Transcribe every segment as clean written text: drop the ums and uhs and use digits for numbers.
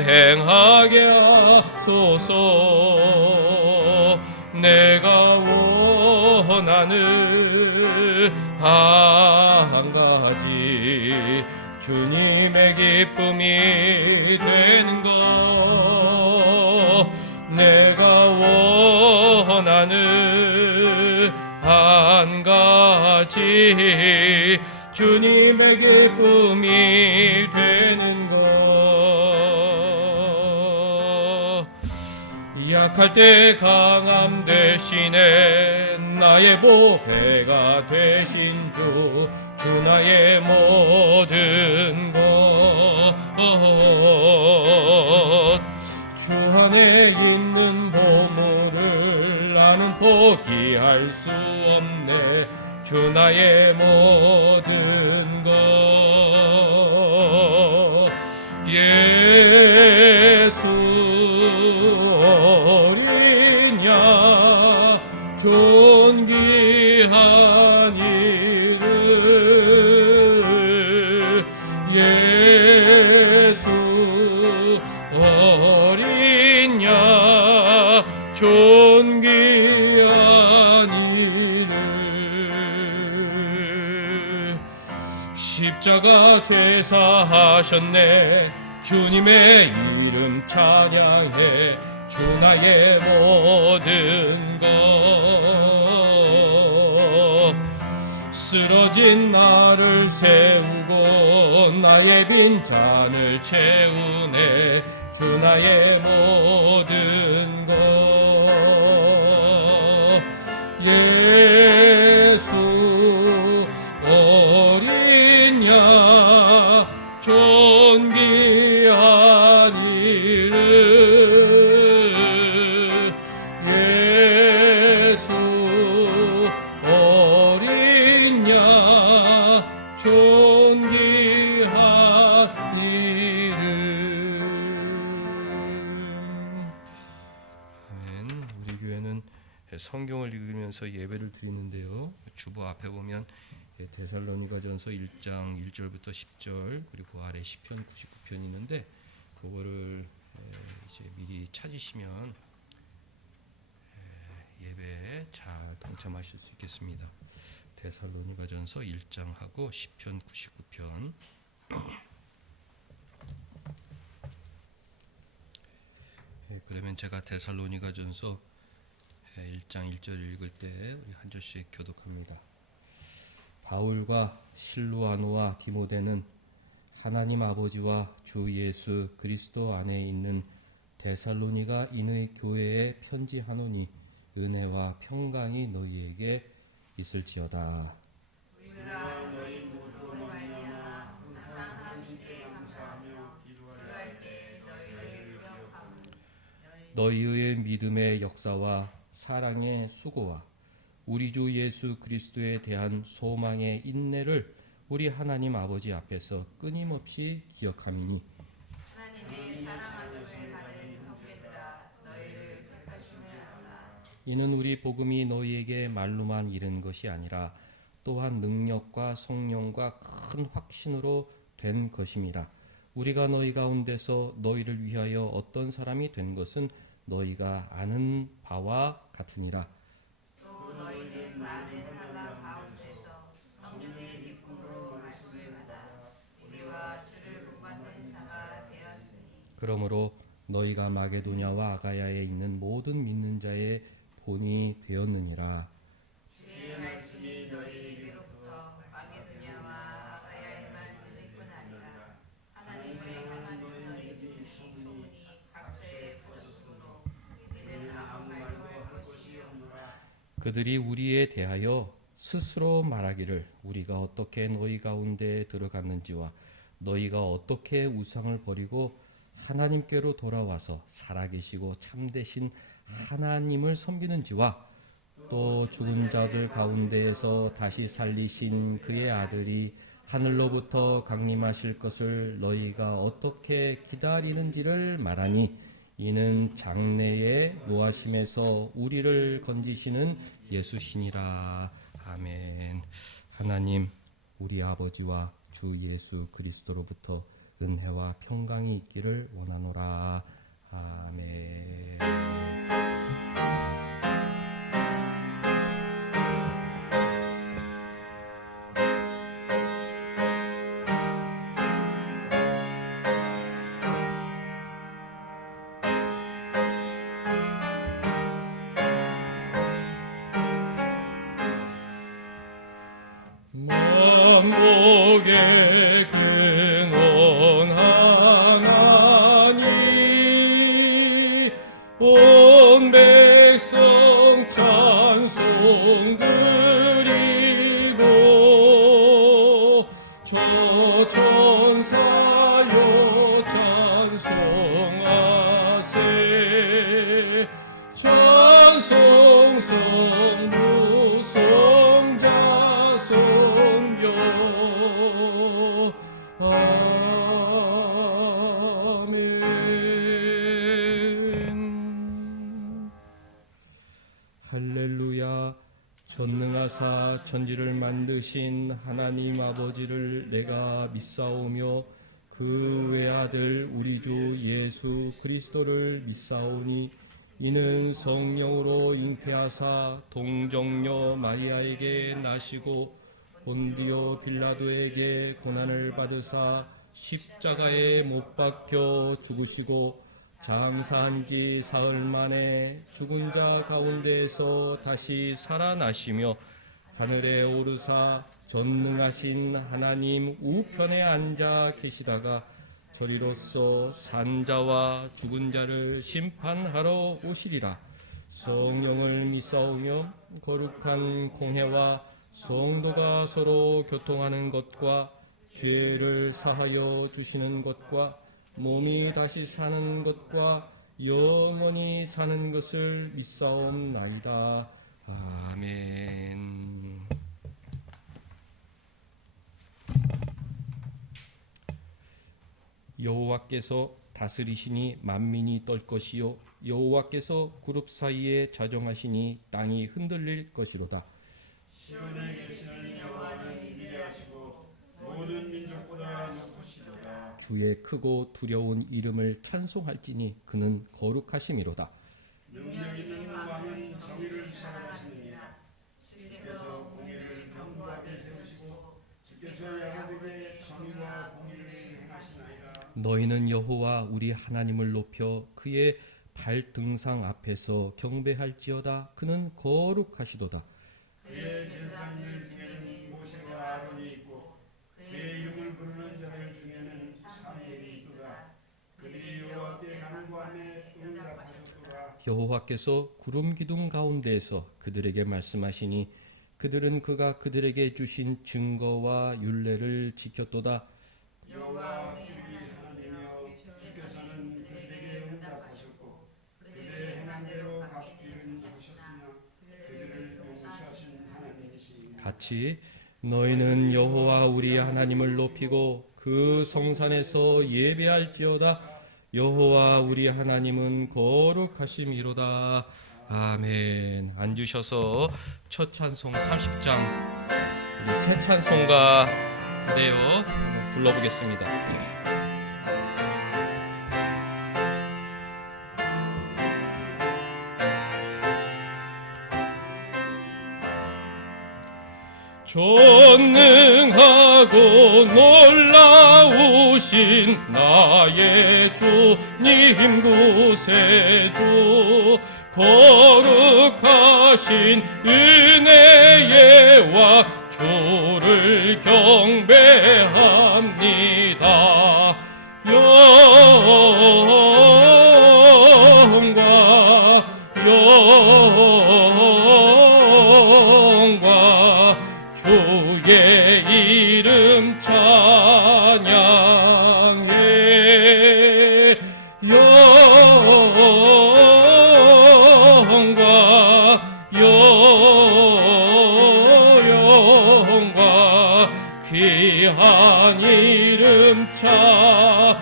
행하게 하소서. 내가 원하는 한 가지 주님의 기쁨이 되는 것, 내가 원하는 한 가지 주님의 기쁨이 되는 것. 약할 때 강함 대신에 나의 보배가 되신 주 나의 모든 것, 주 안에 있는 보물을 나는 포기할 수 없네. 주 나의 모든 것, 예수 어린 양 존귀한 이름, 예수 어린 양 존귀한 이름. 십자가 대사하셨네. 주님의 이름 찬양해. 주 나의 모든 것, 쓰러진 나를 세우고 나의 빈잔을 채우네. 주 나의 모든 것, 예수 어린 양 존귀한 이름, 예수 어린 양 존귀한 이름. 아멘. 우리 교회는 성경을 읽으면서 예배를 드리는데요, 주보 앞에 보면 데살로니가전서 1장 1절부터 10절, 그리고 아래 시편 99편이 있는데 그거를 이제 미리 찾으시면 예배에 잘 동참하실 수 있겠습니다. 데살로니가전서 1장하고 시편 99편. 그러면 제가 데살로니가전서 1장 1절 읽을 때 우리 한 절씩 교독합니다. 바울과 실루아노와 디모데는 하나님 아버지와 주 예수 그리스도 안에 있는 데살로니가 인의 교회에 편지하노니 은혜와 평강이 너희에게 있을지어다. 우리가 너희 모두로 말미암아 항상 하나님께 감사하며 기도할 때 너희를 기억하고 너희의 믿음의 역사와 사랑의 수고와 우리 주 예수 그리스도에 대한 소망의 인내를 우리 하나님 아버지 앞에서 끊임없이 기억함이니 하나님의 사랑하심을 받은 형제들아 너희를 택하심을 알라. 이는 우리 복음이 너희에게 말로만 이른 것이 아니라 또한 능력과 성령과 큰 확신으로 된 것임이라. 우리가 너희 가운데서 너희를 위하여 어떤 사람이 된 것은 너희가 아는 바와 같으니라. 또 너희는 많은 환난 가운데서 성령의 기쁨으로 말씀을 받아 우리와 주를 본받는 자가 되었으니 그러므로 너희가 마게도냐와 아가야에 있는 모든 믿는 자의 본이 되었느니라. 주의 말씀이 너희에게로부터 마게도냐와 아가야에만 들릴 뿐 아니라 하나님을 향하는 너희 믿음의 소문이 각처에 퍼졌으므로 이는 아무 말도 할 것이 없노라. 그들이 우리에 대하여 스스로 말하기를 우리가 어떻게 너희 가운데 들어갔는지와 너희가 어떻게 우상을 버리고 하나님께로 돌아와서 살아계시고 참되신 하나님을 섬기는지와 또 죽은 자들 가운데에서 다시 살리신 그의 아들이 하늘로부터 강림하실 것을 너희가 어떻게 기다리는지를 말하니 이는 장래의 노하심에서 우리를 건지시는 예수시니라. 아멘. 하나님, 우리 아버지와 주 예수 그리스도로부터 은혜와 평강이 있기를 원하노라. 아멘. 만복의 근원 하나님 온 백성 찬송 드리고 저 천사여 찬송하세 찬송 성부 성자 성교 아멘. 할렐루야. 전능하사 천지를 만드신 하나님 아버지를 내가 믿사오며 그 외아들 우리 주 예수 그리스도를 믿사오니 이는 성령으로 잉태하사 동정녀 마리아에게 나시고 본디오 빌라도에게 고난을 받으사 십자가에 못 박혀 죽으시고 장사한 지 사흘 만에 죽은 자 가운데에서 다시 살아나시며 하늘에 오르사 전능하신 하나님 우편에 앉아 계시다가 저리로서 산자와 죽은 자를 심판하러 오시리라. 성령을 믿사오며 거룩한 공회와 성도가 서로 교통하는 것과 죄를 사하여 주시는 것과 몸이 다시 사는 것과 영원히 사는 것을 믿사옵나이다. 아멘. 여호와께서 다스리시니 만민이 떨 것이요 여호와께서 그룹 사이에 자정하시니 땅이 흔들릴 것이로다. 시온에 계시는 여호와는 위대하시고 모든 민족보다 높으시도다. 주의 크고 두려운 이름을 찬송할지니 그는 거룩하심이로다. 능력 있는 왕은 정의를 사랑하시느니라. 주께서 공의를 견고하게 세우시고 주께서 야곱에게 정의와 공의를 행하시나이다. 너희는 여호와 우리 하나님을 높여 그의 발등상 앞에서 경배할지어다. 그는 거룩하시도다. 그의 제사장들 중에는 모세와 아론이 있고 그의 이름을 부르는 자들 중에는 사무엘이 있도다. 그들이 여호와께 간구하며 응답하셨도다. 여호와께서 구름 기둥 가운데에서 그들에게 말씀하시니 그들은 그가 그들에게 주신 증거와 율례를 지켰도다. 여호와 우리 하나님이여 주께서는 그들에게 응답하셨고 그들의 행한 대로 갚기를 주셨으며 그들을 용서하신 하나님이시니 같이 너희는 여호와 우리 하나님을 높이고 그 성산에서 예배할지어다. 여호와 우리 하나님은 거룩하심이로다. 아멘. 앉으셔서 첫 찬송 30장 우리 새 찬송가 그대여 한번 불러보겠습니다. 전능하고 놀라우신 나의 주님 구세주 거룩하신 은혜의 와 주를 경배합니다. 영광 주의 이름 찬양해. 영광 귀한 이름 찬양해.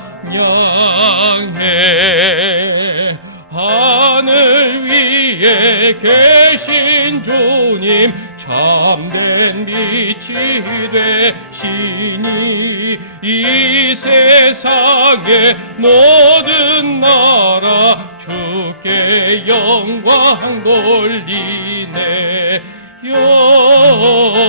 하늘 위에 계신 주님 참된 빛이 되시니 이 세상의 모든 나라 주께 영광 돌리네. 영광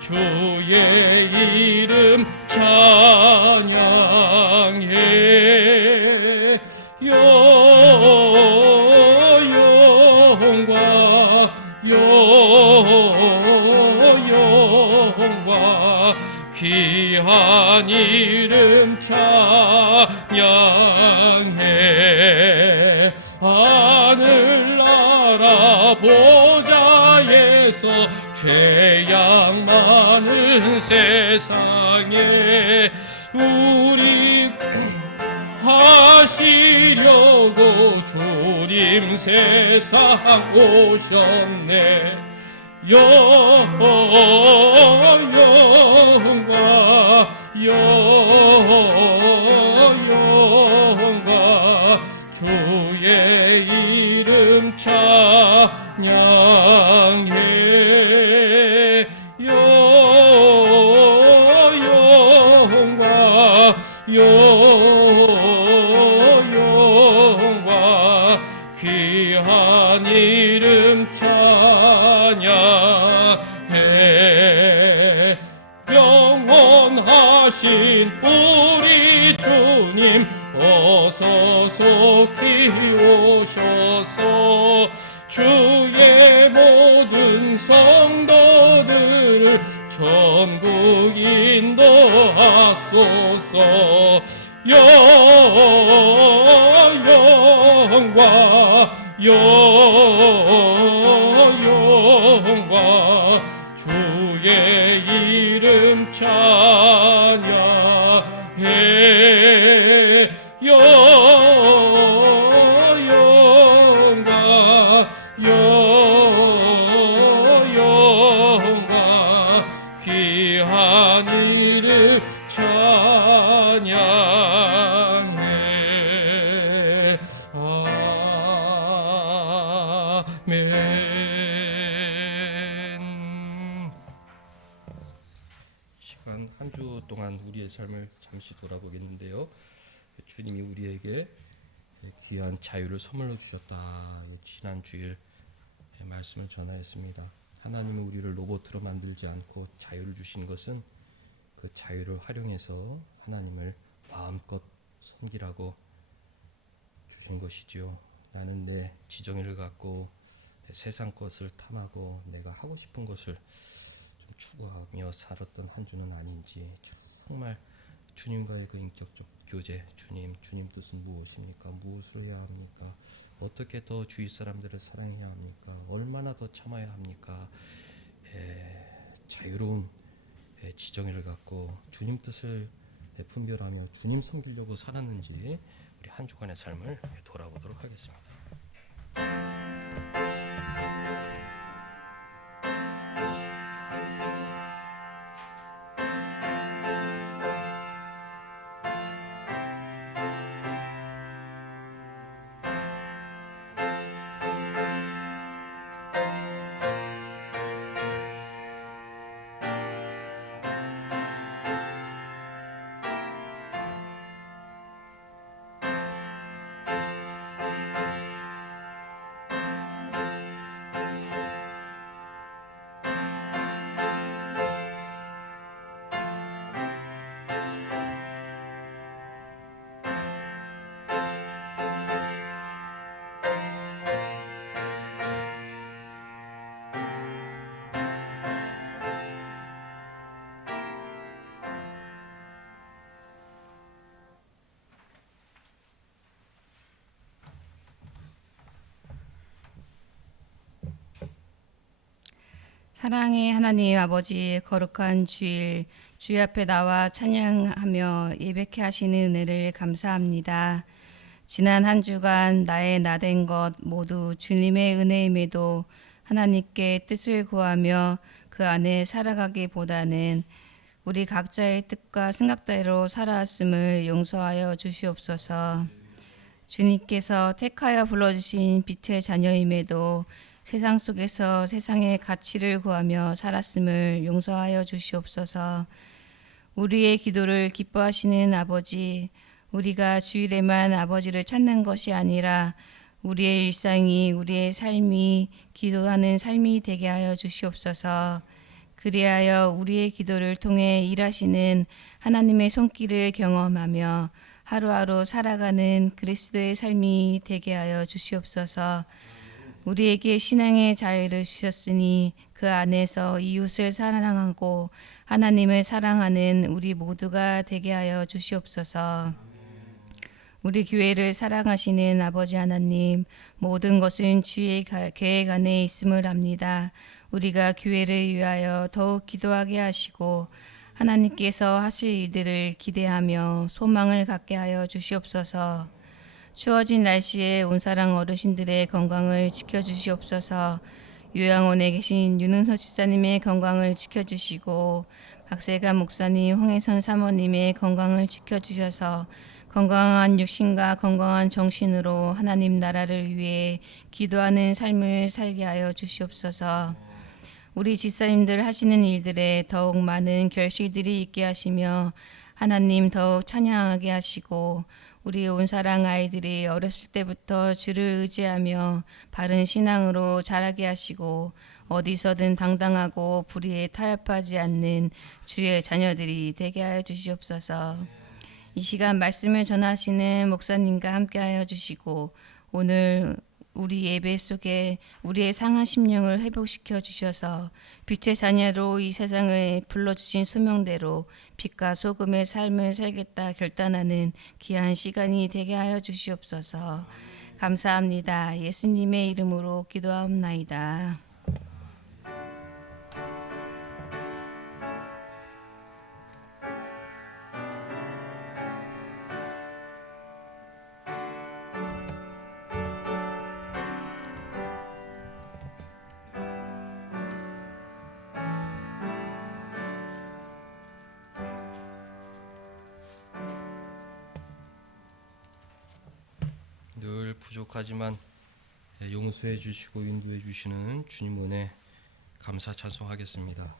주의 이름 찬양해. 영광 귀한 이름 찬양해. 하늘나라 보좌에서 죄악 많은 세상에 우리 하시려고 주님 세상 오셨네. 영광 주의 이름 찬양해. 영광 귀한 이름 찬양해. 영원하신 우리 주님 어서 속히 오셔서 주의 모든 성도들을 천국 인도하소서. 영광 주의 이름 찬양해. 영광 귀한 이름 찬양해. 아멘. 시간 한 주 동안 우리의 삶을 잠시 돌아보겠는데요. 주님이 우리에게 귀한 자유를 선물로 주셨다. 지난 주일 말씀을 전하였습니다. 하나님은 우리를 로봇으로 만들지 않고 자유를 주신 것은 그 자유를 활용해서 하나님을 마음껏 섬기라고 주신 것이지요. 나는 내 지정의를 갖고 세상 것을 탐하고 내가 하고 싶은 것을 좀 추구하며 살았던 한 주는 아닌지, 정말 주님과의 그 인격적 교제, 주님 뜻은 무엇입니까? 무엇을 해야 합니까? 어떻게 더 주위 사람들을 사랑해야 합니까? 얼마나 더 참아야 합니까? 자유로운 지정의를 갖고 주님 뜻을 분별하며 주님 섬기려고 살았는지 우리 한 주간의 삶을 돌아보도록 하겠습니다. 사랑의 하나님 아버지, 거룩한 주일 주의 앞에 나와 찬양하며 예배케 하시는 은혜를 감사합니다. 지난 한 주간 나의 나된 것 모두 주님의 은혜임에도 하나님께 뜻을 구하며 그 안에 살아가기보다는 우리 각자의 뜻과 생각대로 살아왔음을 용서하여 주시옵소서. 주님께서 택하여 불러주신 빛의 자녀임에도 세상 속에서 세상의 가치를 구하며 살았음을 용서하여 주시옵소서. 우리의 기도를 기뻐하시는 아버지, 우리가 주일에만 아버지를 찾는 것이 아니라 우리의 일상이, 우리의 삶이 기도하는 삶이 되게 하여 주시옵소서. 그리하여 우리의 기도를 통해 일하시는 하나님의 손길을 경험하며 하루하루 살아가는 그리스도의 삶이 되게 하여 주시옵소서. 우리에게 신앙의 자유를 주셨으니 그 안에서 이웃을 사랑하고 하나님을 사랑하는 우리 모두가 되게 하여 주시옵소서. 우리 교회를 사랑하시는 아버지 하나님, 모든 것은 주의 계획 안에 있음을 압니다. 우리가 교회를 위하여 더욱 기도하게 하시고 하나님께서 하실 일들을 기대하며 소망을 갖게 하여 주시옵소서. 추워진 날씨에 온사랑 어르신들의 건강을 지켜주시옵소서. 요양원에 계신 윤은서 집사님의 건강을 지켜주시고 박세가 목사님, 홍혜선 사모님의 건강을 지켜주셔서 건강한 육신과 건강한 정신으로 하나님 나라를 위해 기도하는 삶을 살게 하여 주시옵소서. 우리 집사님들 하시는 일들에 더욱 많은 결실들이 있게 하시며 하나님 더욱 찬양하게 하시고 우리 온사랑 아이들이 어렸을 때부터 주를 의지하며 바른 신앙으로 자라게 하시고 어디서든 당당하고 불의에 타협하지 않는 주의 자녀들이 되게 하여 주시옵소서. 이 시간 말씀을 전하시는 목사님과 함께 하여 주시고 오늘 우리 예배 속에 우리의 상한 심령을 회복시켜 주셔서 빛의 자녀로 이 세상을 불러주신 소명대로 빛과 소금의 삶을 살겠다 결단하는 귀한 시간이 되게 하여 주시옵소서. 감사합니다. 예수님의 이름으로 기도하옵나이다. 늘 부족하지만 용서해 주시고 인도해 주시는 주님 은혜 감사 찬송하겠습니다.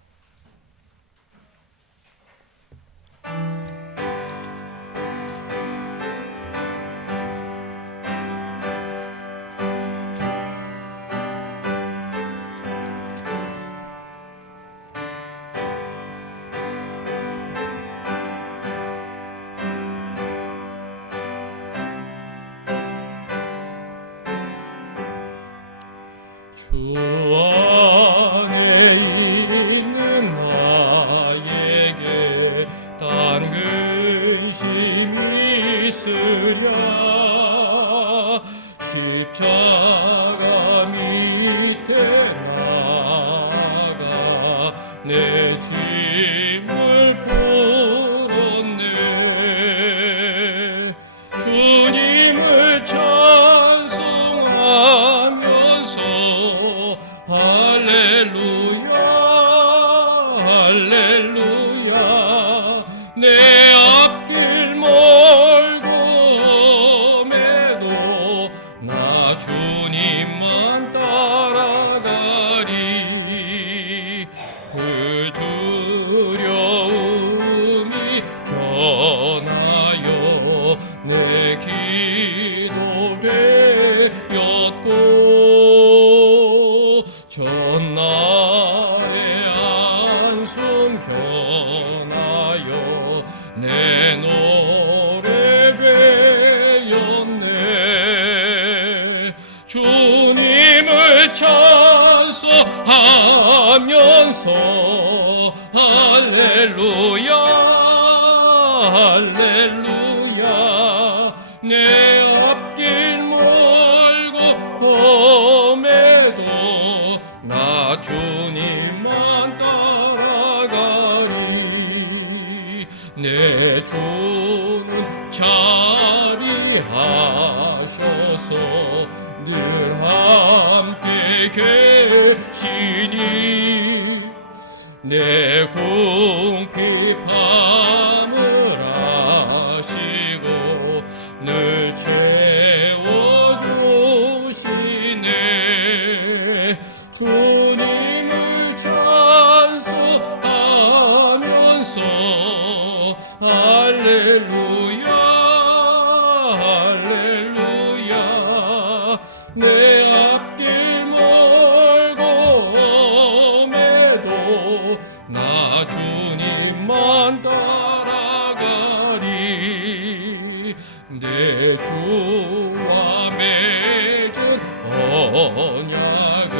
주 안에 있는 나에게 단 근심이 있으랴 십자가 밑에 나가 내 짐을 풀었네 주님을 찬송하면서 할렐루야 할렐루야 내 앞길 멀고 험해도 나 주님만 따라가리 그 두려움이 변하여 내 기도 되었고 전날의 안숨 변하여 내 노래 배웠네 주님을 찬송하면서 할렐루야 할렐루야 내 앞길 멀고 험해도 나 주님만 따라가리 내 주는 자비하셔서 늘 함께 계시니 내 궁핍함을 아시고 늘 채워주시네. 주님을 찬송하면서 할렐루야 할렐루야. 내 앞길 멀고 험해도 나 주님만 따라가리. 내 주와 맺은 언약은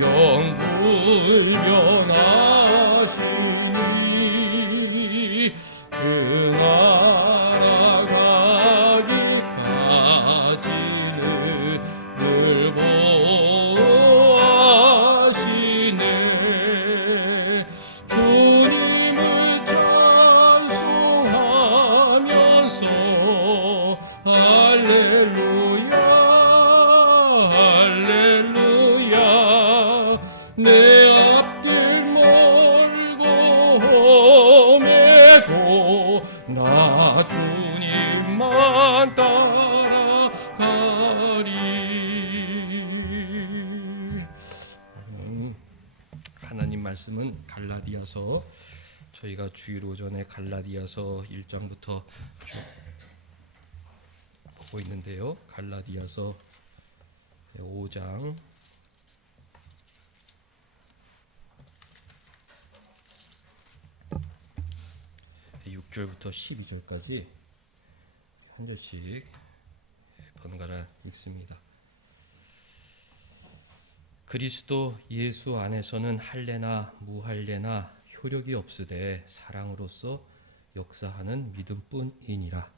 영불 변하시니 그 나라 가기까지는 늘 보호하시네. 주님을 찬송하면서 할렐루야 할렐루야. 내 앞길 멀고 험해도 나 주님만 따라가리. 하나님 말씀은 갈라디아서, 저희가 주일 오전에 갈라디아서 1장부터 쭉 보고 있는데요. 갈라디아서 5장 6절부터 12절까지 한 절씩 번갈아 읽습니다. 그리스도 예수 안에서는 할례나 무할례나 효력이 없으되 사랑으로서 역사하는 믿음뿐이니라.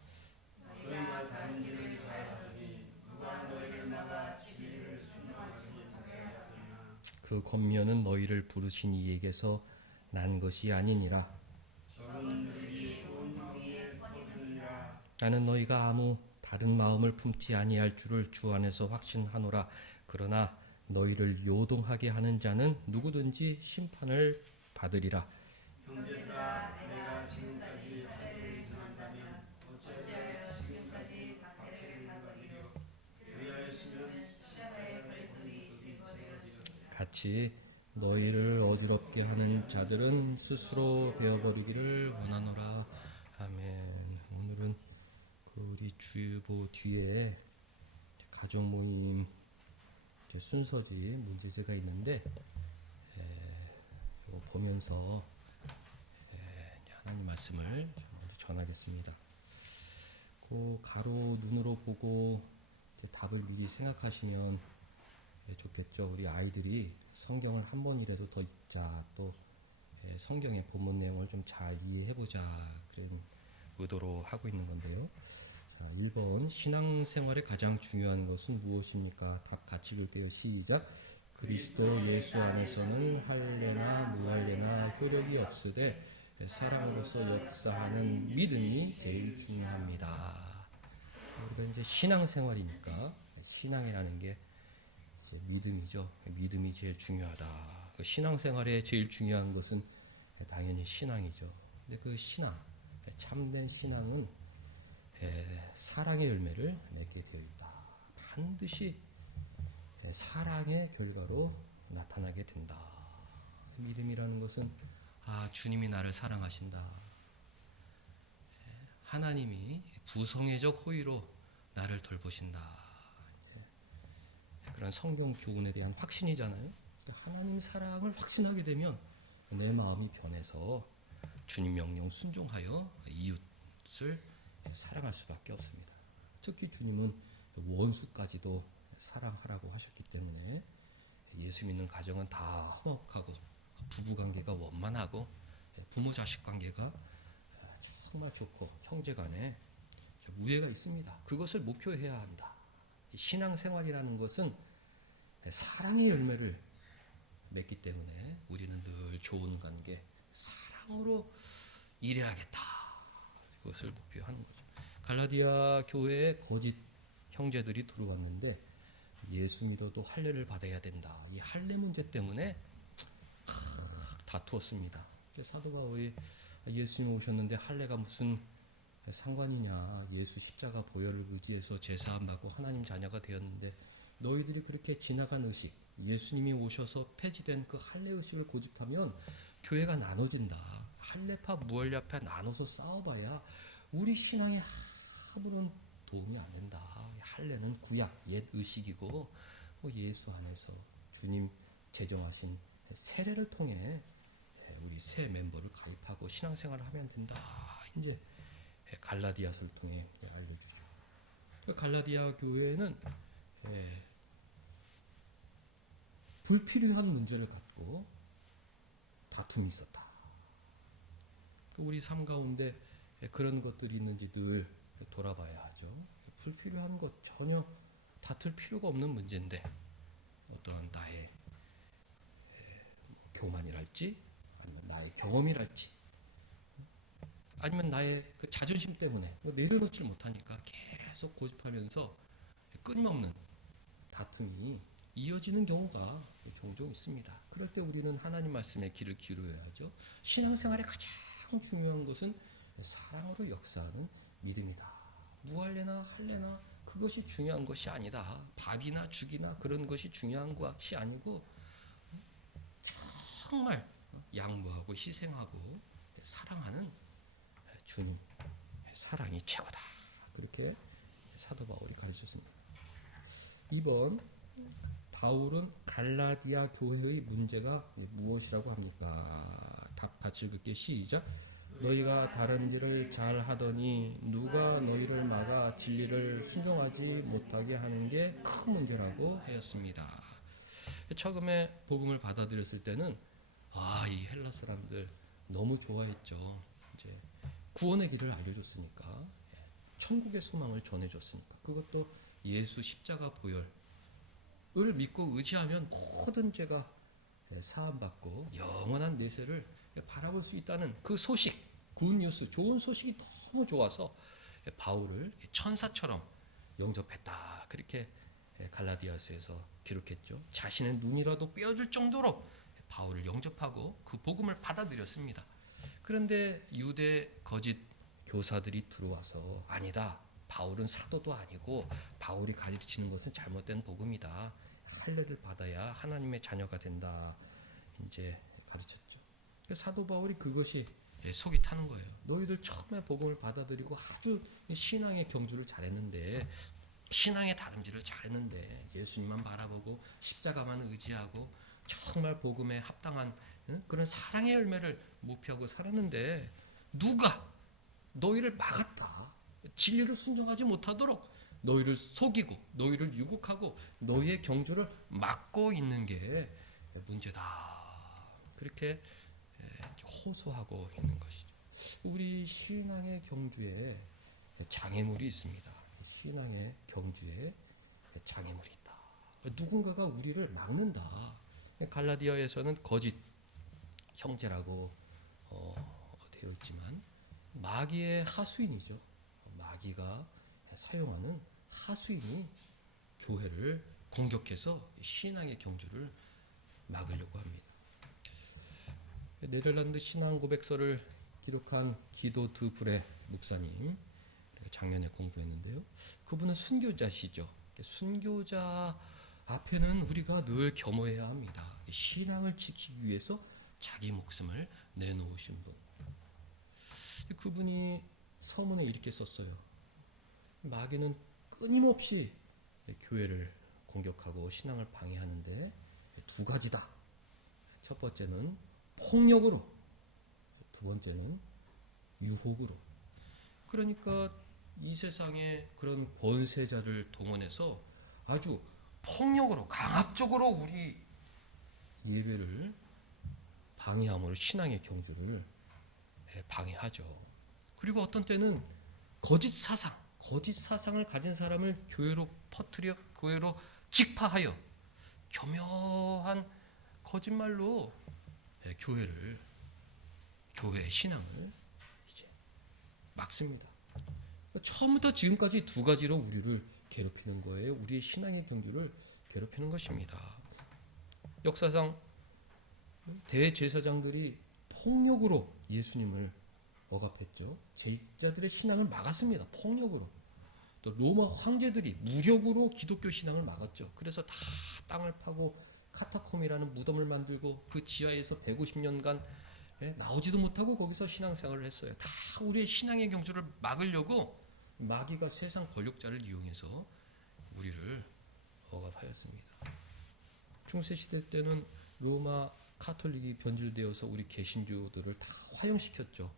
그 권면은 너희를 부르신 이에게서 난 것이 아니니라. 나는 너희가 아무 다른 마음을 품지 아니할 줄을 주 안에서 확신하노라. 그러나 너희를 요동하게 하는 자는 누구든지 심판을 받으리라. 형제들아, 내가 지금까지 박해를 전한다면 어찌하여 지금까지 박해를 받으리요. 그리하였으면 십자가의 갈등이 제거되었으리라. 같이 너희를 어지럽게 하는 자들은 스스로 베어버리기를 원하노라. 아멘. 오늘은 우리 주보 뒤에 가족 모임 순서지 문제제가 있는데 이거 보면서 하나님 말씀을 전하겠습니다. 그 가로 눈으로 보고 답을 미리 생각하시면 좋겠죠. 우리 아이들이 성경을 한 번이라도 더 읽자, 또 성경의 본문 내용을 좀 잘 이해해보자, 그런 의도로 하고 있는 건데요. 자, 1번 신앙생활의 가장 중요한 것은 무엇입니까? 답 같이 읽을게요. 시작. 그리스도 예수 안에서는 할례나 무할례나 효력이 없으되 사랑으로서 역사하는 믿음이 제일 중요합니다. 우리가 이제 신앙생활이니까 신앙이라는 게 이제 믿음이죠. 믿음이 제일 중요하다. 그 신앙생활에 제일 중요한 것은 당연히 신앙이죠. 근데 그 신앙, 참된 신앙은 사랑의 열매를 맺게 되어 있다. 반드시 사랑의 결과로 나타나게 된다. 믿음이라는 것은 주님이 나를 사랑하신다. 하나님이 부성애적 호의로 나를 돌보신다. 그런 성경 교훈에 대한 확신이잖아요. 하나님 사랑을 확신하게 되면 내 마음이 변해서 주님 명령 순종하여 이웃을 사랑할 수밖에 없습니다. 특히 주님은 원수까지도 사랑하라고 하셨기 때문에 예수 믿는 가정은 다 화목하고 부부관계가 원만하고 부모 자식 관계가 정말 좋고 형제간에 우애가 있습니다. 그것을 목표해야 한다. 신앙생활이라는 것은 사랑의 열매를 맺기 때문에 우리는 늘 좋은 관계, 사랑으로 일해야겠다. 그것을 목표하는 거죠. 갈라디아 교회에 거짓 형제들이 들어왔는데 예수 믿어도 할례를 받아야 된다. 이 할례 문제 때문에 다투었습니다. 사도 바울이 예수님 오셨는데 할례가 무슨 상관이냐, 예수 십자가 보혈을 의지해서 제사함 받고 하나님 자녀가 되었는데 너희들이 그렇게 지나간 의식, 예수님이 오셔서 폐지된 그 할례 의식을 고집하면 교회가 나눠진다. 할례파 무할례파 나눠서 싸워봐야 우리 신앙에 아무런 도움이 안 된다. 할례는 구약 옛 의식이고 예수 안에서 주님 제정하신 세례를 통해 우리 새 멤버를 가입하고 신앙생활을 하면 된다. 이제 갈라디아서를 통해 알려주죠. 갈라디아 교회는 불필요한 문제를 갖고 다툼이 있었다. 또 우리 삶 가운데 그런 것들이 있는지 늘 돌아봐야 하죠. 불필요한 것 전혀 다툴 필요가 없는 문제인데 어떠한 나의 교만이랄지 아니면 나의 경험이랄지 아니면 나의 그 자존심 때문에 내려놓질 못하니까 계속 고집하면서 끊임없는 다툼이 이어지는 경우가 종종 있습니다. 그럴 때 우리는 하나님 말씀에 귀를 기울여야 하죠. 신앙생활의 가장 중요한 것은 사랑으로 역사하는 믿음이다. 무할례나 할례나 그것이 중요한 것이 아니다. 밥이나 죽이나 그런 것이 중요한 것이 아니고 정말 양보하고 희생하고 사랑하는 주님 사랑이 최고다. 그렇게 사도 바울이 가르쳤습니다. 2번, 바울은 갈라디아 교회의 문제가 무엇이라고 합니까? 답 같이 읽을게요. 시작. 너희가 다른 일을 잘 하더니 누가 너희를 막아 진리를 순종하지 못하게 하는 게 큰 문제라고 하였습니다. 처음에 복음을 받아들였을 때는 이 헬라 사람들 너무 좋아했죠. 이제 구원의 길을 알려줬으니까, 천국의 소망을 전해줬으니까, 그것도 예수 십자가 보혈을 믿고 의지하면 모든 죄가 사함받고 영원한 내세를 바라볼 수 있다는 그 소식, 굿뉴스, 좋은 소식이 너무 좋아서 바울을 천사처럼 영접했다. 그렇게 갈라디아서에서 기록했죠. 자신의 눈이라도 빼어줄 정도로 바울을 영접하고 그 복음을 받아들였습니다. 그런데 유대 거짓 교사들이 들어와서 아니다. 바울은 사도도 아니고 바울이 가르치는 것은 잘못된 복음이다. 할례를 받아야 하나님의 자녀가 된다. 이제 가르쳤죠. 사도 바울이 그것이 속이 타는 거예요. 너희들 처음에 복음을 받아들이고 아주 신앙의 경주를 잘했는데, 신앙의 다름질을 잘했는데, 예수님만 바라보고 십자가만 의지하고 정말 복음에 합당한 그런 사랑의 열매를 목표하고 살았는데 누가 너희를 막았다. 진리를 순종하지 못하도록 너희를 속이고 너희를 유혹하고 너희의 경주를 막고 있는 게 문제다. 그렇게 호소하고 있는 것이죠. 우리 신앙의 경주에 장애물이 있습니다. 신앙의 경주에 장애물이 있다. 누군가가 우리를 막는다. 갈라디아에서는 거짓 형제라고 되어 있지만 마귀의 하수인이죠. 마귀가 사용하는 하수인이 교회를 공격해서 신앙의 경주를 막으려고 합니다. 네덜란드 신앙 고백서를 기록한 기도 드 브레 목사님, 작년에 공부했는데요. 그분은 순교자시죠. 순교자 앞에는 우리가 늘 겸허해야 합니다. 신앙을 지키기 위해서 자기 목숨을 내놓으신 분. 그분이 서문에 이렇게 썼어요. 마귀는 끊임없이 교회를 공격하고 신앙을 방해하는데 두 가지다. 첫 번째는 폭력으로, 두 번째는 유혹으로. 그러니까 이 세상에 그런 권세자를 동원해서 아주 폭력으로, 강압적으로 우리 예배를 방해함으로 신앙의 경주를 방해하죠. 그리고 어떤 때는 거짓 사상을 가진 사람을 교회로 퍼뜨려, 교회로 직파하여 교묘한 거짓말로 교회의 신앙을 이제 막습니다. 처음부터 지금까지 두 가지로 우리를 괴롭히는 거예요. 우리의 신앙의 경주를 괴롭히는 것입니다. 역사상 대제사장들이 폭력으로 예수님을 억압했죠. 제자들의 신앙을 막았습니다. 폭력으로. 또 로마 황제들이 무력으로 기독교 신앙을 막았죠. 그래서 다 땅을 파고 카타콤이라는 무덤을 만들고 그 지하에서 150년간 나오지도 못하고 거기서 신앙생활을 했어요. 다 우리의 신앙의 경주를 막으려고 마귀가 세상 권력자를 이용해서 우리를 억압하였습니다. 중세시대 때는 로마 카톨릭이 변질되어서 우리 개신교들을 다 화형시켰죠.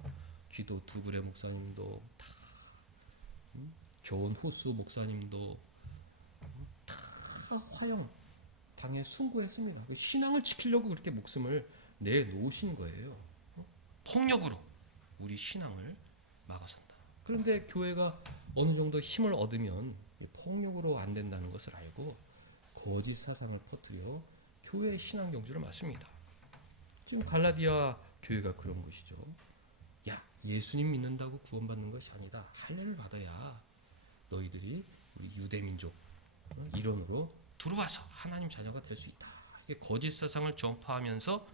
기도 두브레 목사님도 다 존 후스 목사님도 다 화형 당해 순구했습니다. 신앙을 지키려고 그렇게 목숨을 내놓으신 거예요. 폭력으로 우리 신앙을 막아선다. 그런데 교회가 어느 정도 힘을 얻으면 폭력으로 안 된다는 것을 알고 거짓 사상을 퍼뜨려 교회의 신앙 경주를 막습니다. 지금 갈라디아 교회가 그런 것이죠. 야, 예수님 믿는다고 구원받는 것이 아니다. 할례를 받아야 너희들이 우리 유대민족 일원으로 들어와서 하나님 자녀가 될 수 있다. 이게 거짓 사상을 전파하면서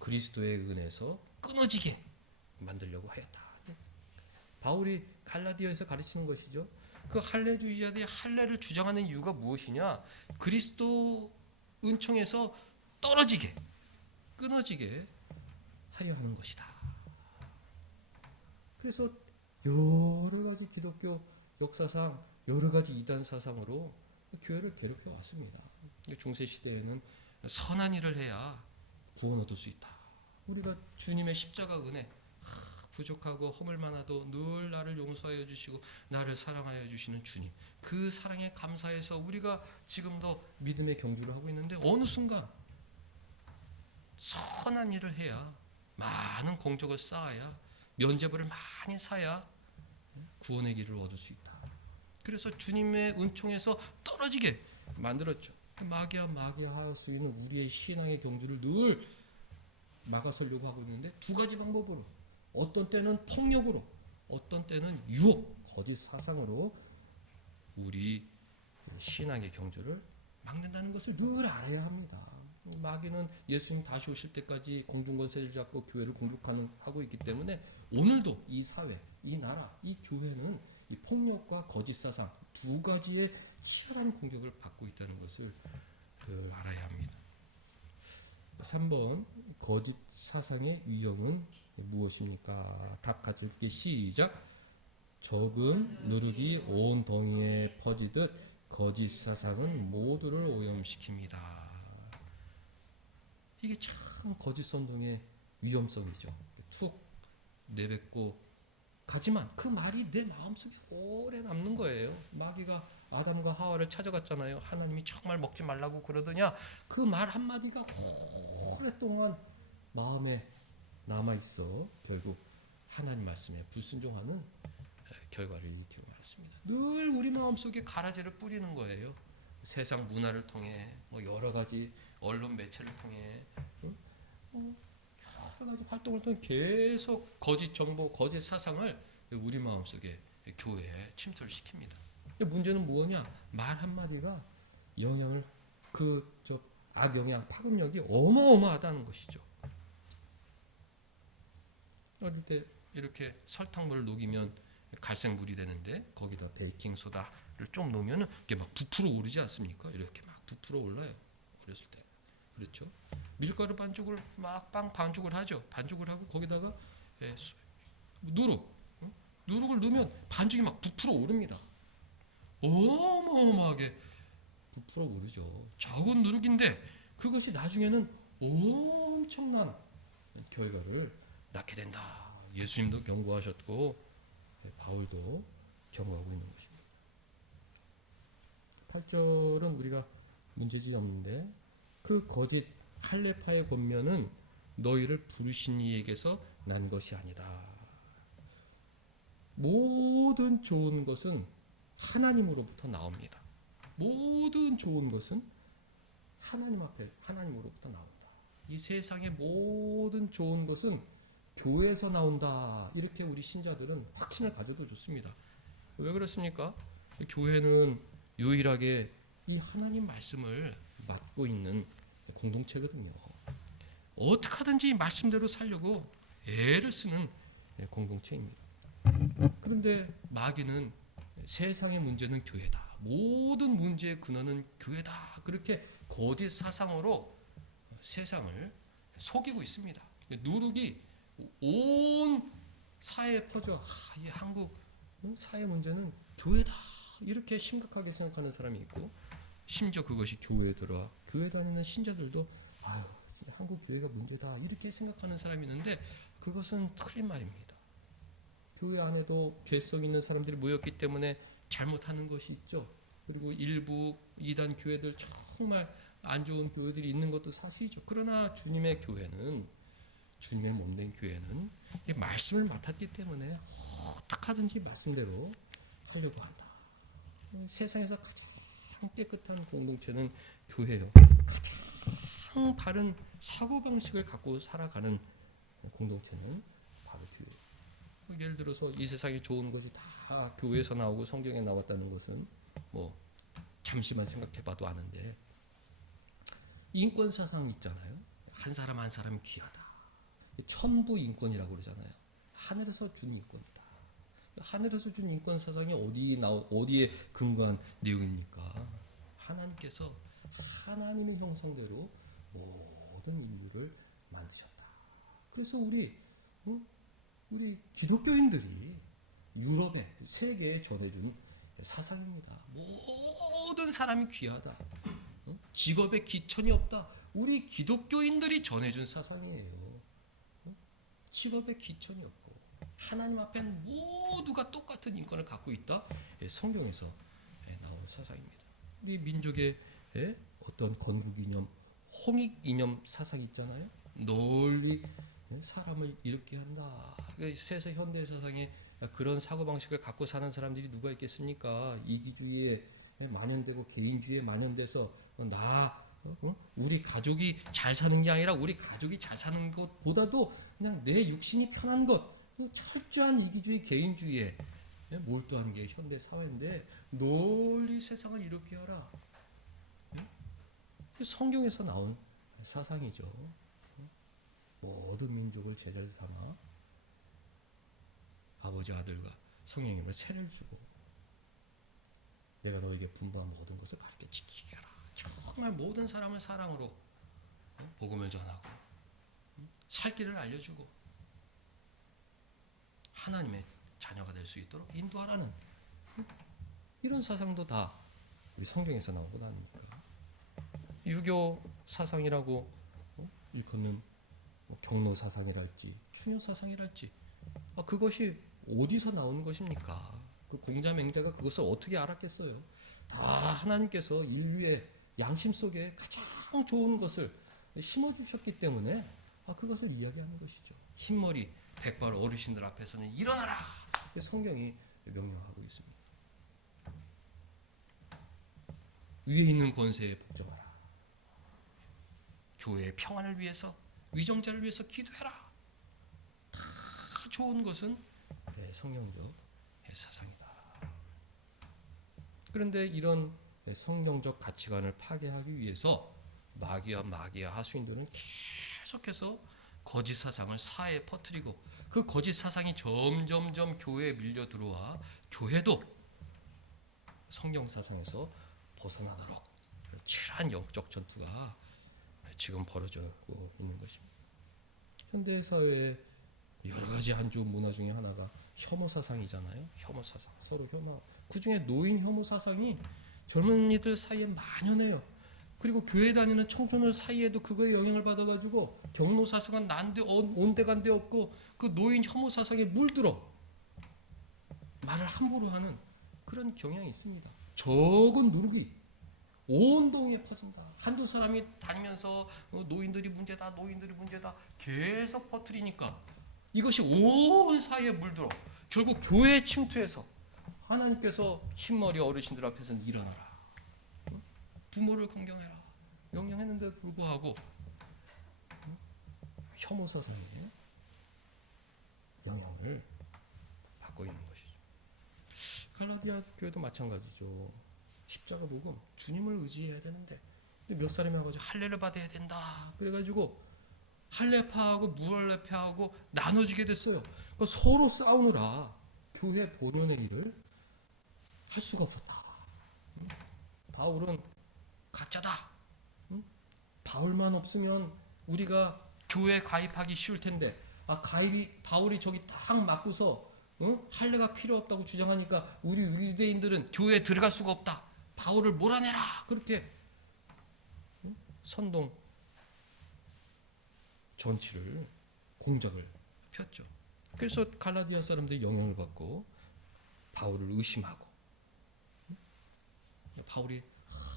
그리스도의 은혜에서 끊어지게 만들려고 하였다. 바울이 갈라디아에서 가르치는 것이죠. 그 할례주의자들이 할례를 주장하는 이유가 무엇이냐? 그리스도 은총에서 떨어지게, 끊어지게 하려 하는 것이다. 그래서 여러 가지 기독교 역사상 여러 가지 이단 사상으로 교회를 괴롭혀 왔습니다. 중세 시대에는 선한 일을 해야 구원 얻을 수 있다. 우리가 주님의 십자가 은혜 부족하고 허물 많아도 늘 나를 용서하여 주시고 나를 사랑하여 주시는 주님, 그 사랑에 감사해서 우리가 지금도 믿음의 경주를 하고 있는데 어느 순간 선한 일을 해야 많은 공적을 쌓아야 면죄부를 많이 사야 구원의 길을 얻을 수 있다. 그래서 주님의 은총에서 떨어지게 만들었죠. 마귀야 할 수 있는 우리의 신앙의 경주를 늘 막아서려고 하고 있는데 두 가지 방법으로, 어떤 때는 폭력으로, 어떤 때는 유혹, 거짓 사상으로 우리 신앙의 경주를 막는다는 것을 늘 알아야 합니다. 마귀는 예수님 다시 오실 때까지 공중권세를 잡고 교회를 공격하고 있기 때문에 오늘도 이 사회, 이 나라, 이 교회는 이 폭력과 거짓 사상 두 가지의 치열한 공격을 받고 있다는 것을 늘 알아야 합니다. 3번, 거짓 사상의 위험은 무엇입니까? 답 가져올게. 시작. 적은 누룩이 온 덩이에 퍼지듯 거짓 사상은 모두를 오염시킵니다. 이게 참 거짓 선동의 위험성이죠. 툭 내뱉고 가지만 그 말이 내 마음속에 오래 남는 거예요. 마귀가 아담과 하와를 찾아갔잖아요. 하나님이 정말 먹지 말라고 그러더냐? 그 말 한마디가 오랫동안 마음에 남아있어 결국 하나님 말씀에 불순종하는 결과를 일으키고 말았습니다. 늘 우리 마음속에 가라지를 뿌리는 거예요. 세상 문화를 통해 여러 가지 언론 매체를 통해 여러 가지 활동을 통해 계속 거짓 정보, 거짓 사상을 우리 마음속에 교회에 침투를 시킵니다. 근데 문제는 뭐냐? 말 한마디가 영향을 악영향, 파급력이 어마어마하다는 것이죠. 어릴 때 이렇게 설탕물을 녹이면 갈색물이 되는데 거기다 베이킹 소다를 좀 넣으면 이게 막 부풀어 오르지 않습니까? 이렇게 막 부풀어 올라요. 어렸을 때. 그렇죠? 밀가루 반죽을 막 빵 반죽을 하죠. 반죽을 하고 거기다가 누룩을 넣으면 반죽이 막 부풀어 오릅니다. 어마어마하게 부풀어 오르죠. 적은 누룩인데 그것이 나중에는 엄청난 결과를 낳게 된다. 예수님도 경고하셨고 바울도 경고하고 있는 것입니다. 8절은 우리가 문제지 없는데 그 거짓 할례파의 권면은 너희를 부르신 이에게서 난 것이 아니다. 모든 좋은 것은 하나님으로부터 나옵니다. 모든 좋은 것은 하나님 앞에 하나님으로부터 나온다. 이 세상의 모든 좋은 것은 교회에서 나온다. 이렇게 우리 신자들은 확신을 가져도 좋습니다. 왜 그렇습니까? 교회는 유일하게 이 하나님 말씀을 맡고 있는 공동체거든요. 어떻게 하든지 말씀대로 살려고 애를 쓰는 공동체입니다. 그런데 마귀는 세상의 문제는 교회다. 모든 문제의 근원은 교회다. 그렇게 거짓 사상으로 세상을 속이고 있습니다. 누룩이 온 사회에 퍼져 이 한국 사회 문제는 교회다. 이렇게 심각하게 생각하는 사람이 있고 심지어 그것이 교회에 들어와 교회 다니는 신자들도 아유 한국 교회가 문제다 이렇게 생각하는 사람이 있는데 그것은 틀린 말입니다. 교회 안에도 죄성 있는 사람들이 모였기 때문에 잘못하는 것이 있죠. 그리고 일부 이단 교회들 정말 안 좋은 교회들이 있는 것도 사실이죠. 그러나 주님의 교회는 주님의 몸된 교회는 이 말씀을 맡았기 때문에 어떻게 하든지 말씀대로 하려고 한다. 세상에서 가장 깨끗한 공동체는 교회예요. 가장 바른 사고방식을 갖고 살아가는 공동체는 바로 교회예요. 예를 들어서 이 세상에 좋은 것이 다 교회에서 나오고 성경에 나왔다는 것은 뭐 잠시만 생각해봐도 아는데 인권 사상 있잖아요. 한 사람 한 사람이 귀하다. 천부 인권이라고 그러잖아요. 하늘에서 준 인권이다. 하늘에서 준 인권 사상이 어디에 근거한 내용입니까? 하나님께서 하나님의 형상대로 모든 인류를 만드셨다. 그래서 우리 기독교인들이 유럽에 세계에 전해준 사상입니다. 모든 사람이 귀하다. 직업에 기천이 없다. 우리 기독교인들이 전해준 사상이에요. 직업에 기천이 없고 하나님 앞엔 모두가 똑같은 인권을 갖고 있다. 성경에서 나온 사상입니다. 우리 민족의 어떤 건국 홍익 이념 사상 있잖아요. 널리 사람을 이렇게 한다. 세상 현대 세상에 그런 사고방식을 갖고 사는 사람들이 누가 있겠습니까? 이기주의에 만연되고 개인주의에 만연돼서 우리 가족이 잘 사는 게 아니라 우리 가족이 잘 사는 것보다도 그냥 내 육신이 편한 것, 철저한 이기주의, 개인주의에 몰두한 게 현대 사회인데 널리 세상을 이렇게 하라. 성경에서 나온 사상이죠. 모든 민족을 제자를 삼아 아버지 아들과 성령님을 세를 주고 내가 너에게 분부한 모든 것을 가르쳐 지키게 하라. 정말 모든 사람을 사랑으로 복음을 전하고 살 길을 알려주고 하나님의 자녀가 될 수 있도록 인도하라는 이런 사상도 다 우리 성경에서 나온 것 아닙니까? 유교 사상이라고 일컫는 경로 사상이랄지 추녀 사상이랄지 그것이 어디서 나온 것입니까? 그 공자맹자가 그것을 어떻게 알았겠어요? 다 하나님께서 인류의 양심 속에 가장 좋은 것을 심어주셨기 때문에 그것을 이야기하는 것이죠. 흰머리 백발 어르신들 앞에서는 일어나라! 성경이 명령하고 있습니다. 위에 있는 권세에 복종하라. 교회의 평안을 위해서 위정자를 위해서 기도해라. 다 좋은 것은 성경적 사상이다. 그런데 이런 성경적 가치관을 파괴하기 위해서 마귀와 하수인들은 계속해서 거짓 사상을 사회에 퍼뜨리고 그 거짓 사상이 점점점 교회에 밀려 들어와 교회도 성경 사상에서 벗어나도록 치열한 영적 전투가 지금 벌어지고 있는 것입니다. 현대 사회의 여러 가지 안 좋은 문화 중에 하나가 혐오 사상이잖아요. 혐오 사상, 서로 혐오. 그 중에 노인 혐오 사상이 젊은이들 사이에 만연해요. 그리고 교회 다니는 청소년 사이에도 그거에 영향을 받아가지고 경로 사상은 난데 온데간데 없고 그 노인 혐오 사상에 물들어 말을 함부로 하는 그런 경향이 있습니다. 적은 누룩이 온 동에 퍼진다. 한두 사람이 다니면서 노인들이 문제다 계속 퍼뜨리니까 이것이 온 사회에 물들어 결국 교회에 침투해서 하나님께서 흰머리 어르신들 앞에서는 일어나라. 부모를 공경해라. 명령했는데 불구하고 혐오 사상의 영향을 받고 있는 것이죠. 갈라디아 교회도 마찬가지죠. 십자가 복음 주님을 의지해야 되는데 몇 사람이 와가지고 할례를 받아야 된다. 그래가지고 할례파하고 무할례파하고 나눠지게 됐어요. 그러니까 서로 싸우느라 교회 본연의 일을 할 수가 없었다. 바울은 가짜다. 바울만 없으면 우리가 교회에 가입하기 쉬울 텐데, 바울이 저기 딱 맞고서 할례가 필요 없다고 주장하니까 우리 유대인들은 교회에 들어갈 수가 없다. 바울을 몰아내라. 그렇게 선동 전치를 공작을 폈죠. 그래서 갈라디아 사람들이 영향을 받고 바울을 의심하고, 바울이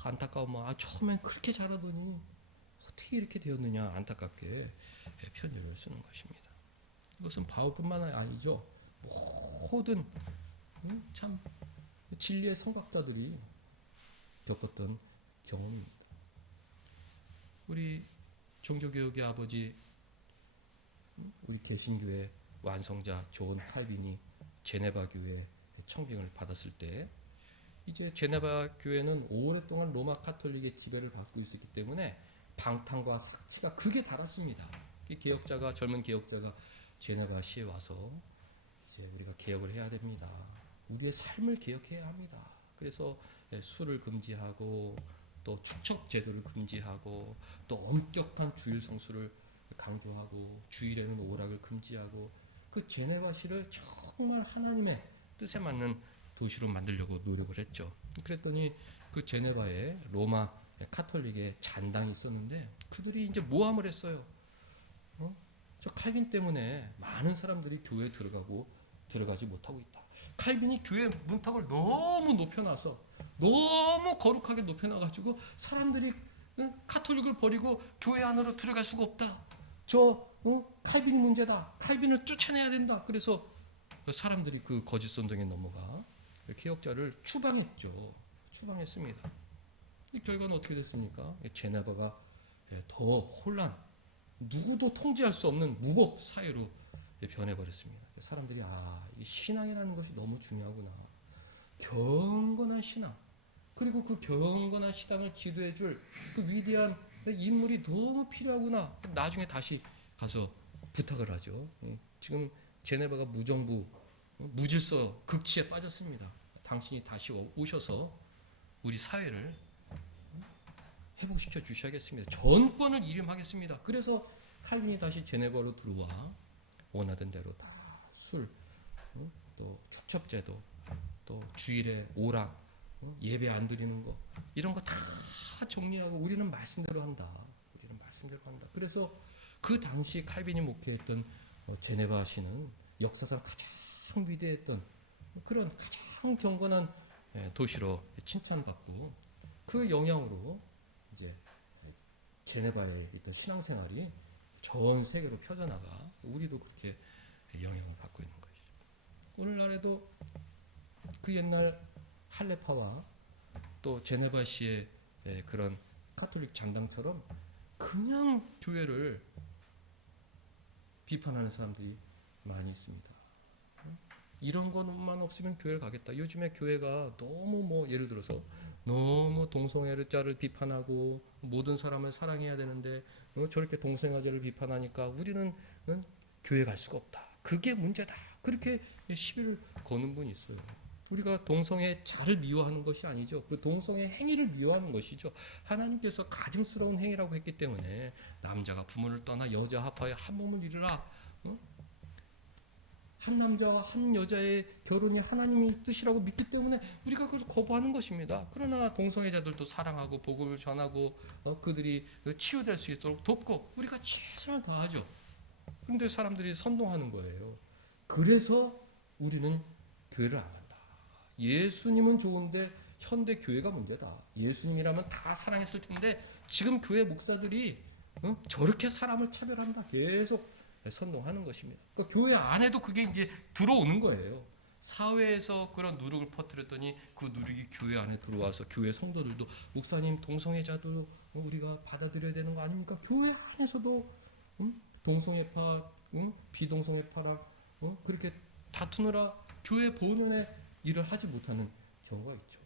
안타까우면 처음엔 그렇게 잘하더니 어떻게 이렇게 되었느냐 안타깝게 편지를 쓰는 것입니다. 이것은 바울뿐만 아니죠. 모든 참 진리의 성각자들이 겪었던 경험입니다. 우리 종교개혁의 아버지, 우리 개신교회 완성자 존 칼빈이 제네바 교회 청빙을 받았을 때, 이제 제네바 교회는 오랫동안 로마 카톨릭의 지배를 받고 있었기 때문에 방탕과 사치가 극에 달았습니다. 이 젊은 개혁자가 제네바시에 와서 이제 우리가 개혁을 해야 됩니다. 우리의 삶을 개혁해야 합니다. 그래서 술을 금지하고 또 축척 제도를 금지하고 또 엄격한 주일 성수를 강구하고 주일에는 오락을 금지하고, 그 제네바시를 정말 하나님의 뜻에 맞는 도시로 만들려고 노력을 했죠. 그랬더니 그 제네바에 로마 카톨릭의 잔당이 있었는데 그들이 이제 모함을 했어요. 저 칼빈 때문에 많은 사람들이 교회에 들어가지 못하고 있다. 칼빈이 교회 문턱을 너무 높여놔서, 너무 거룩하게 높여놔가지고 사람들이 카톨릭을 버리고 교회 안으로 들어갈 수가 없다. 칼빈이 문제다. 칼빈을 쫓아내야 된다. 그래서 사람들이 그 거짓 선동에 넘어가 개혁자를 추방했습니다. 이 결과는 어떻게 됐습니까? 제네바가 더 누구도 통제할 수 없는 무법 사회로 변해버렸습니다. 사람들이 이 신앙이라는 것이 너무 중요하구나. 경건한 신앙, 그리고 그 경건한 신앙을 지도해줄 그 위대한 인물이 너무 필요하구나. 나중에 다시 가서 부탁을 하죠. 지금 제네바가 무정부, 무질서 극치에 빠졌습니다. 당신이 다시 오셔서 우리 사회를 회복시켜 주셔야겠습니다. 전권을 이임하겠습니다. 그래서 칼빈이 다시 제네바로 들어와 원하던 대로 다 술, 또 축첩제도, 또 주일에 오락, 예배 안 드리는 거, 이런 거 다 정리하고 우리는 말씀대로 한다. 그래서 그 당시 칼빈이 목회했던 제네바시는 역사상 가장 위대했던 그런 가장 경건한 도시로 칭찬받고, 그 영향으로 이제 제네바에 있던 신앙생활이 전 세계로 펴져나가 우리도 그렇게 영향을 받고 있는 것이죠. 오늘날에도 그 옛날 할레파와 또 제네바시의 그런 카톨릭 장당처럼 그냥 교회를 비판하는 사람들이 많이 있습니다. 이런 것만 없으면 교회를 가겠다. 요즘에 교회가 너무 예를 들어서 너무 동성애자를 비판하고 모든 사람을 사랑해야 되는데 저렇게 동성애자를 비판하니까 우리는 교회 갈 수가 없다. 그게 문제다. 그렇게 시비를 거는 분이 있어요. 우리가 동성애자를 미워하는 것이 아니죠. 그 동성애 행위를 미워하는 것이죠. 하나님께서 가증스러운 행위라고 했기 때문에 남자가 부모를 떠나 여자 합하여 한 몸을 이루라. 한 남자와 한 여자의 결혼이 하나님의 뜻이라고 믿기 때문에 우리가 그걸 거부하는 것입니다. 그러나 동성애자들도 사랑하고 복음을 전하고 그들이 치유될 수 있도록 돕고 우리가 최선을 다하죠. 그런데 사람들이 선동하는 거예요. 그래서 우리는 교회를 안 간다. 예수님은 좋은데 현대 교회가 문제다. 예수님이라면 다 사랑했을 텐데 지금 교회 목사들이 저렇게 사람을 차별한다. 계속 선동하는 것입니다. 그러니까 교회 안에도 그게 이제 들어오는 거예요. 사회에서 그런 누룩을 퍼뜨렸더니 그 누룩이 교회 안에 들어와서 교회 성도들도 목사님 동성애자도 우리가 받아들여야 되는 거 아닙니까? 교회 안에서도 동성애파, 비동성애파랑 그렇게 다투느라 교회 본연의 일을 하지 못하는 경우가 있죠.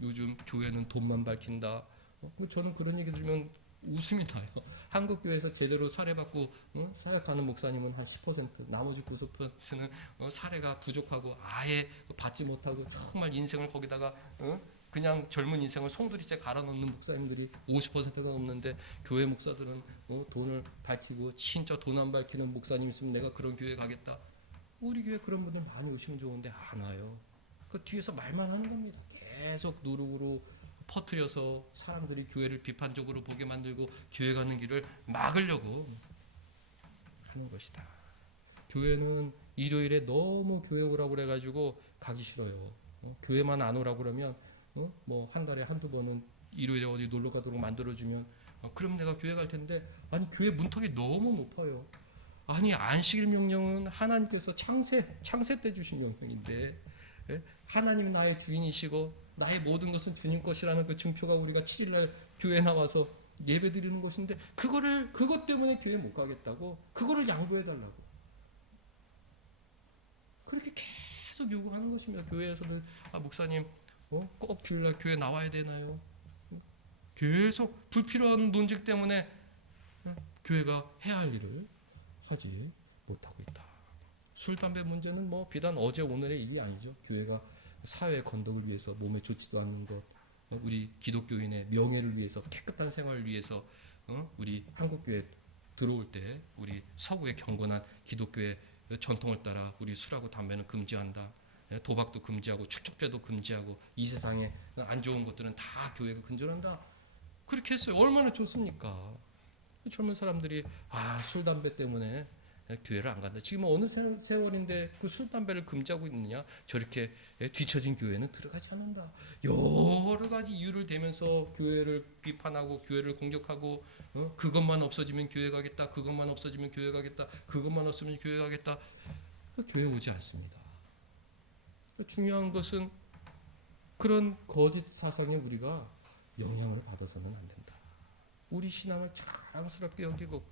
요즘 교회는 돈만 밝힌다. 저는 그런 얘기 들으면 웃음이 나요. 한국 교회에서 제대로 사례받고 사역하는 목사님은 한 10%, 나머지 90%는 사례가 부족하고 아예 받지 못하고 정말 인생을 거기다가 그냥 젊은 인생을 송두리째 갈아 넣는 목사님들이 50%가 넘는데, 교회 목사들은 돈을 밝히고 진짜 돈 안 밝히는 목사님 있으면 내가 그런 교회 가겠다. 우리 교회 그런 분들 많이 오시면 좋은데 안 와요. 그 뒤에서 말만 하는 겁니다. 계속 누룩으로 퍼뜨려서 사람들이 교회를 비판적으로 보게 만들고 교회 가는 길을 막으려고 하는 것이다. 교회는 일요일에 너무 교회 오라고 그래가지고 가기 싫어요. 교회만 안 오라고 그러면 뭐 한 달에 한두 번은 일요일에 어디 놀러 가도록 만들어주면 그럼 내가 교회 갈 텐데, 아니 교회 문턱이 너무 높아요. 아니 안식일 명령은 하나님께서 창세 때 주신 명령인데, 하나님은 나의 주인이시고 나의 모든 것은 주님 것이라는 그 증표가 우리가 7일날 교회 나와서 예배 드리는 것인데, 그것 때문에 교회 못 가겠다고, 그거를 양보해 달라고 그렇게 계속 요구하는 것입니다. 교회에서는 목사님 꼭 주일날 교회 나와야 되나요? 계속 불필요한 논쟁 때문에 교회가 해야 할 일을 하지 못하고 있다. 술, 담배 문제는 뭐 비단 어제 오늘의 일이 아니죠. 교회가 사회의 건덕을 위해서 몸에 좋지도 않는 것, 우리 기독교인의 명예를 위해서, 깨끗한 생활을 위해서 우리 한국교회 들어올 때 우리 서구의 경건한 기독교의 전통을 따라 우리 술하고 담배는 금지한다. 도박도 금지하고 축적죄도 금지하고 이 세상에 안 좋은 것들은 다 교회가 근절한다. 그렇게 했어요. 얼마나 좋습니까? 젊은 사람들이 술, 담배 때문에 교회를 안 간다. 지금 어느 세월인데 그 술, 담배를 금지하고 있느냐? 저렇게 뒤처진 교회는 들어가지 않는다. 여러 가지 이유를 대면서 교회를 비판하고 교회를 공격하고 그것만 없어지면 교회 가겠다. 그것만 없어지면 교회 가겠다. 그것만 없으면 교회 가겠다. 교회 오지 않습니다. 중요한 것은 그런 거짓 사상에 우리가 영향을 받아서는 안 된다. 우리 신앙을 자랑스럽게 여기고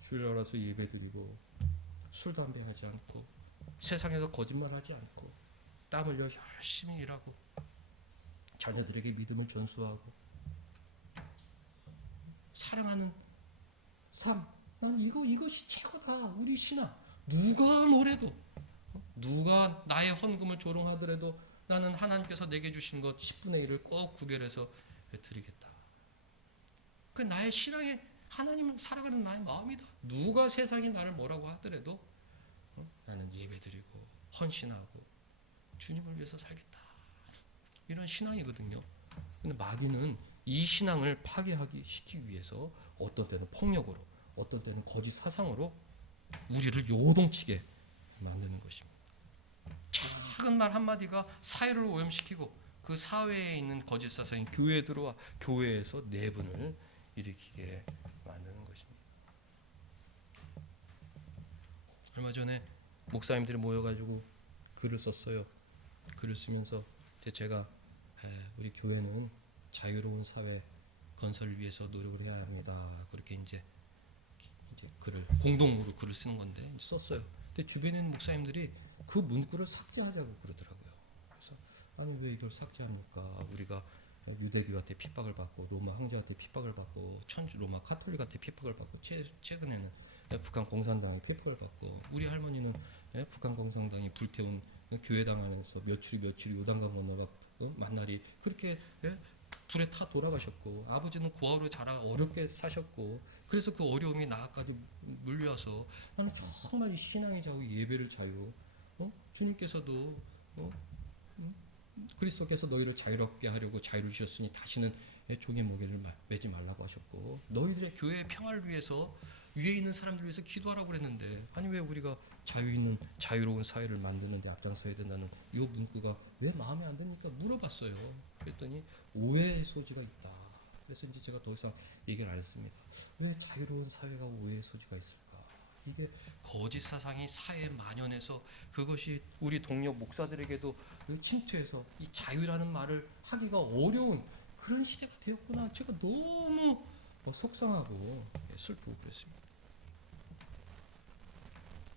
주일 와서 예배드리고 술, 담배 하지 않고 세상에서 거짓말하지 않고 땀 흘려 열심히 일하고 자녀들에게 믿음을 전수하고 사랑하는 삶, 난 이것이 최고다. 우리 신앙. 누가 뭐래도, 누가 나의 헌금을 조롱하더라도 나는 하나님께서 내게 주신 것 10분의 1을 꼭 구별해서 드리겠다. 그 나의 신앙의 하나님을 살아가는 나의 마음이다. 누가 세상이 나를 뭐라고 하더라도 나는 예배드리고 헌신하고 주님을 위해서 살겠다. 이런 신앙이거든요. 근데 마귀는 이 신앙을 파괴하기 시키기 위해서 어떤 때는 폭력으로, 어떤 때는 거짓 사상으로 우리를 요동치게 만드는 것입니다. 작은 말 한마디가 사회를 오염시키고 그 사회에 있는 거짓 사상이 교회에 들어와 교회에서 내분을 일으키게 만드는 것입니다. 얼마 전에 목사님들이 모여가지고 글을 썼어요. 글을 쓰면서 제가 우리 교회는 자유로운 사회 건설을 위해서 노력을 해야 합니다. 그렇게 이제 글을 공동으로 글을 쓰는 건데 썼어요. 근데 주변에 있는 목사님들이 그 문구를 삭제하자고 그러더라고요. 그래서 아니 왜 이걸 삭제합니까? 우리가 유대교한테 핍박을 받고 로마 황제한테 핍박을 받고 로마 카톨릭한테 핍박을 받고 최근에는 북한 공산당에 핍박을 받고 우리 할머니는 북한 공산당이 불태운 교회당 안에서 며칠이 요단강 건너가 만날이 그렇게 불에 타 돌아가셨고 아버지는 고아로 자라 어렵게 사셨고 그래서 그 어려움이 나까지 물려와서 나는 정말 이 신앙의 자유, 예배를 자유, 주님께서도 그리스도께서 너희를 자유롭게 하려고 자유를 주셨으니 다시는 종의 무게를 매지 말라고 하셨고 너희들의 교회의 평화를 위해서 위에 있는 사람들 위해서 기도하라고 그랬는데 아니 왜 우리가 자유로운 사회를 만드는 데 앞장서야 된다는 이 문구가 왜 마음에 안 듭니까? 물어봤어요. 그랬더니 오해의 소지가 있다. 그래서 이제 제가 더 이상 얘기를 안 했습니다. 왜 자유로운 사회가 오해의 소지가 있을까? 이게 거짓 사상이 사회에 만연해서 그것이 우리 동료 목사들에게도 침투해서 이 자유라는 말을 하기가 어려운 그런 시대가 되었구나. 제가 너무 속상하고 슬프고 그랬습니다.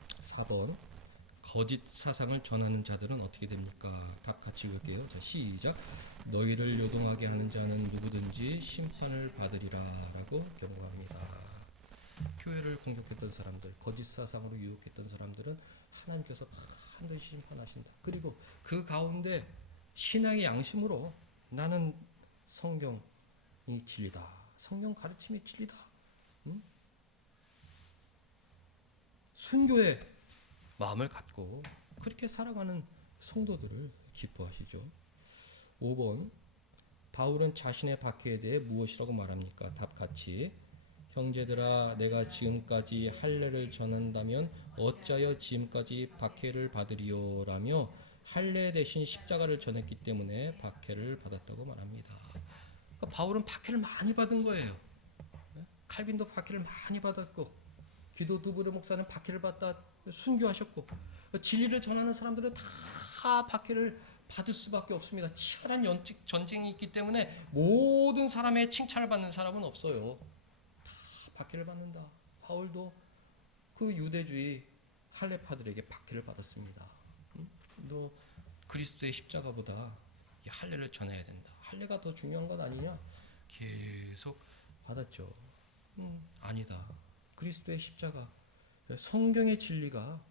4번 거짓 사상을 전하는 자들은 어떻게 됩니까? 답 같이 읽을게요. 자, 시작. 너희를 요동하게 하는 자는 누구든지 심판을 받으리라라고 경고합니다. 교회를 공격했던 사람들, 거짓 사상으로 유혹했던 사람들은 하나님께서 반드시 심판하신다. 그리고 그 가운데 신앙의 양심으로 나는 성경이 진리다. 성경 가르침이 진리다. 순교의 마음을 갖고 그렇게 살아가는 성도들을 기뻐하시죠. 5번 바울은 자신의 박해에 대해 무엇이라고 말합니까? 답 같이 형제들아 내가 지금까지 할례를 전한다면 어찌하여 지금까지 박해를 받으리요라며 할례 대신 십자가를 전했기 때문에 박해를 받았다고 말합니다. 그러니까 바울은 박해를 많이 받은 거예요. 칼빈도 박해를 많이 받았고 기도 두부르 목사는 박해를 받다 순교하셨고 진리를 전하는 사람들은 다 박해를 받을 수밖에 없습니다. 치열한 전쟁이 있기 때문에 모든 사람의 칭찬을 받는 사람은 없어요. 다 박해를 받는다. 바울도 그 유대주의 할례파들에게 박해를 받았습니다. 너 그리스도의 십자가보다 이 할례를 전해야 된다. 할례가 더 중요한 것 아니냐? 계속 받았죠. 아니다. 그리스도의 십자가, 성경의 진리가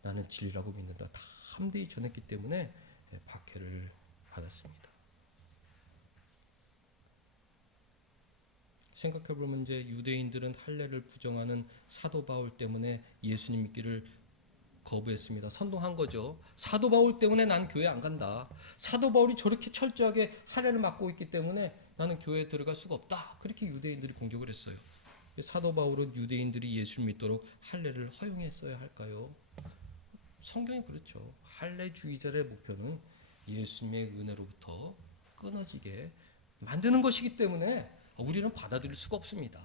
나는 진리라고 믿는다. 다 함대히 전했기 때문에 박해를 받았습니다. 생각해보면 이제 유대인들은 할례를 부정하는 사도 바울 때문에 예수님 믿기를 거부했습니다. 선동한 거죠. 사도 바울 때문에 난 교회 안 간다. 사도 바울이 저렇게 철저하게 할례를 맡고 있기 때문에 나는 교회에 들어갈 수가 없다. 그렇게 유대인들이 공격을 했어요. 사도 바울은 유대인들이 예수를 믿도록 할례를 허용했어야 할까요? 성경이 그렇죠. 할례주의자의 목표는 예수님의 은혜로부터 끊어지게 만드는 것이기 때문에 우리는 받아들일 수가 없습니다.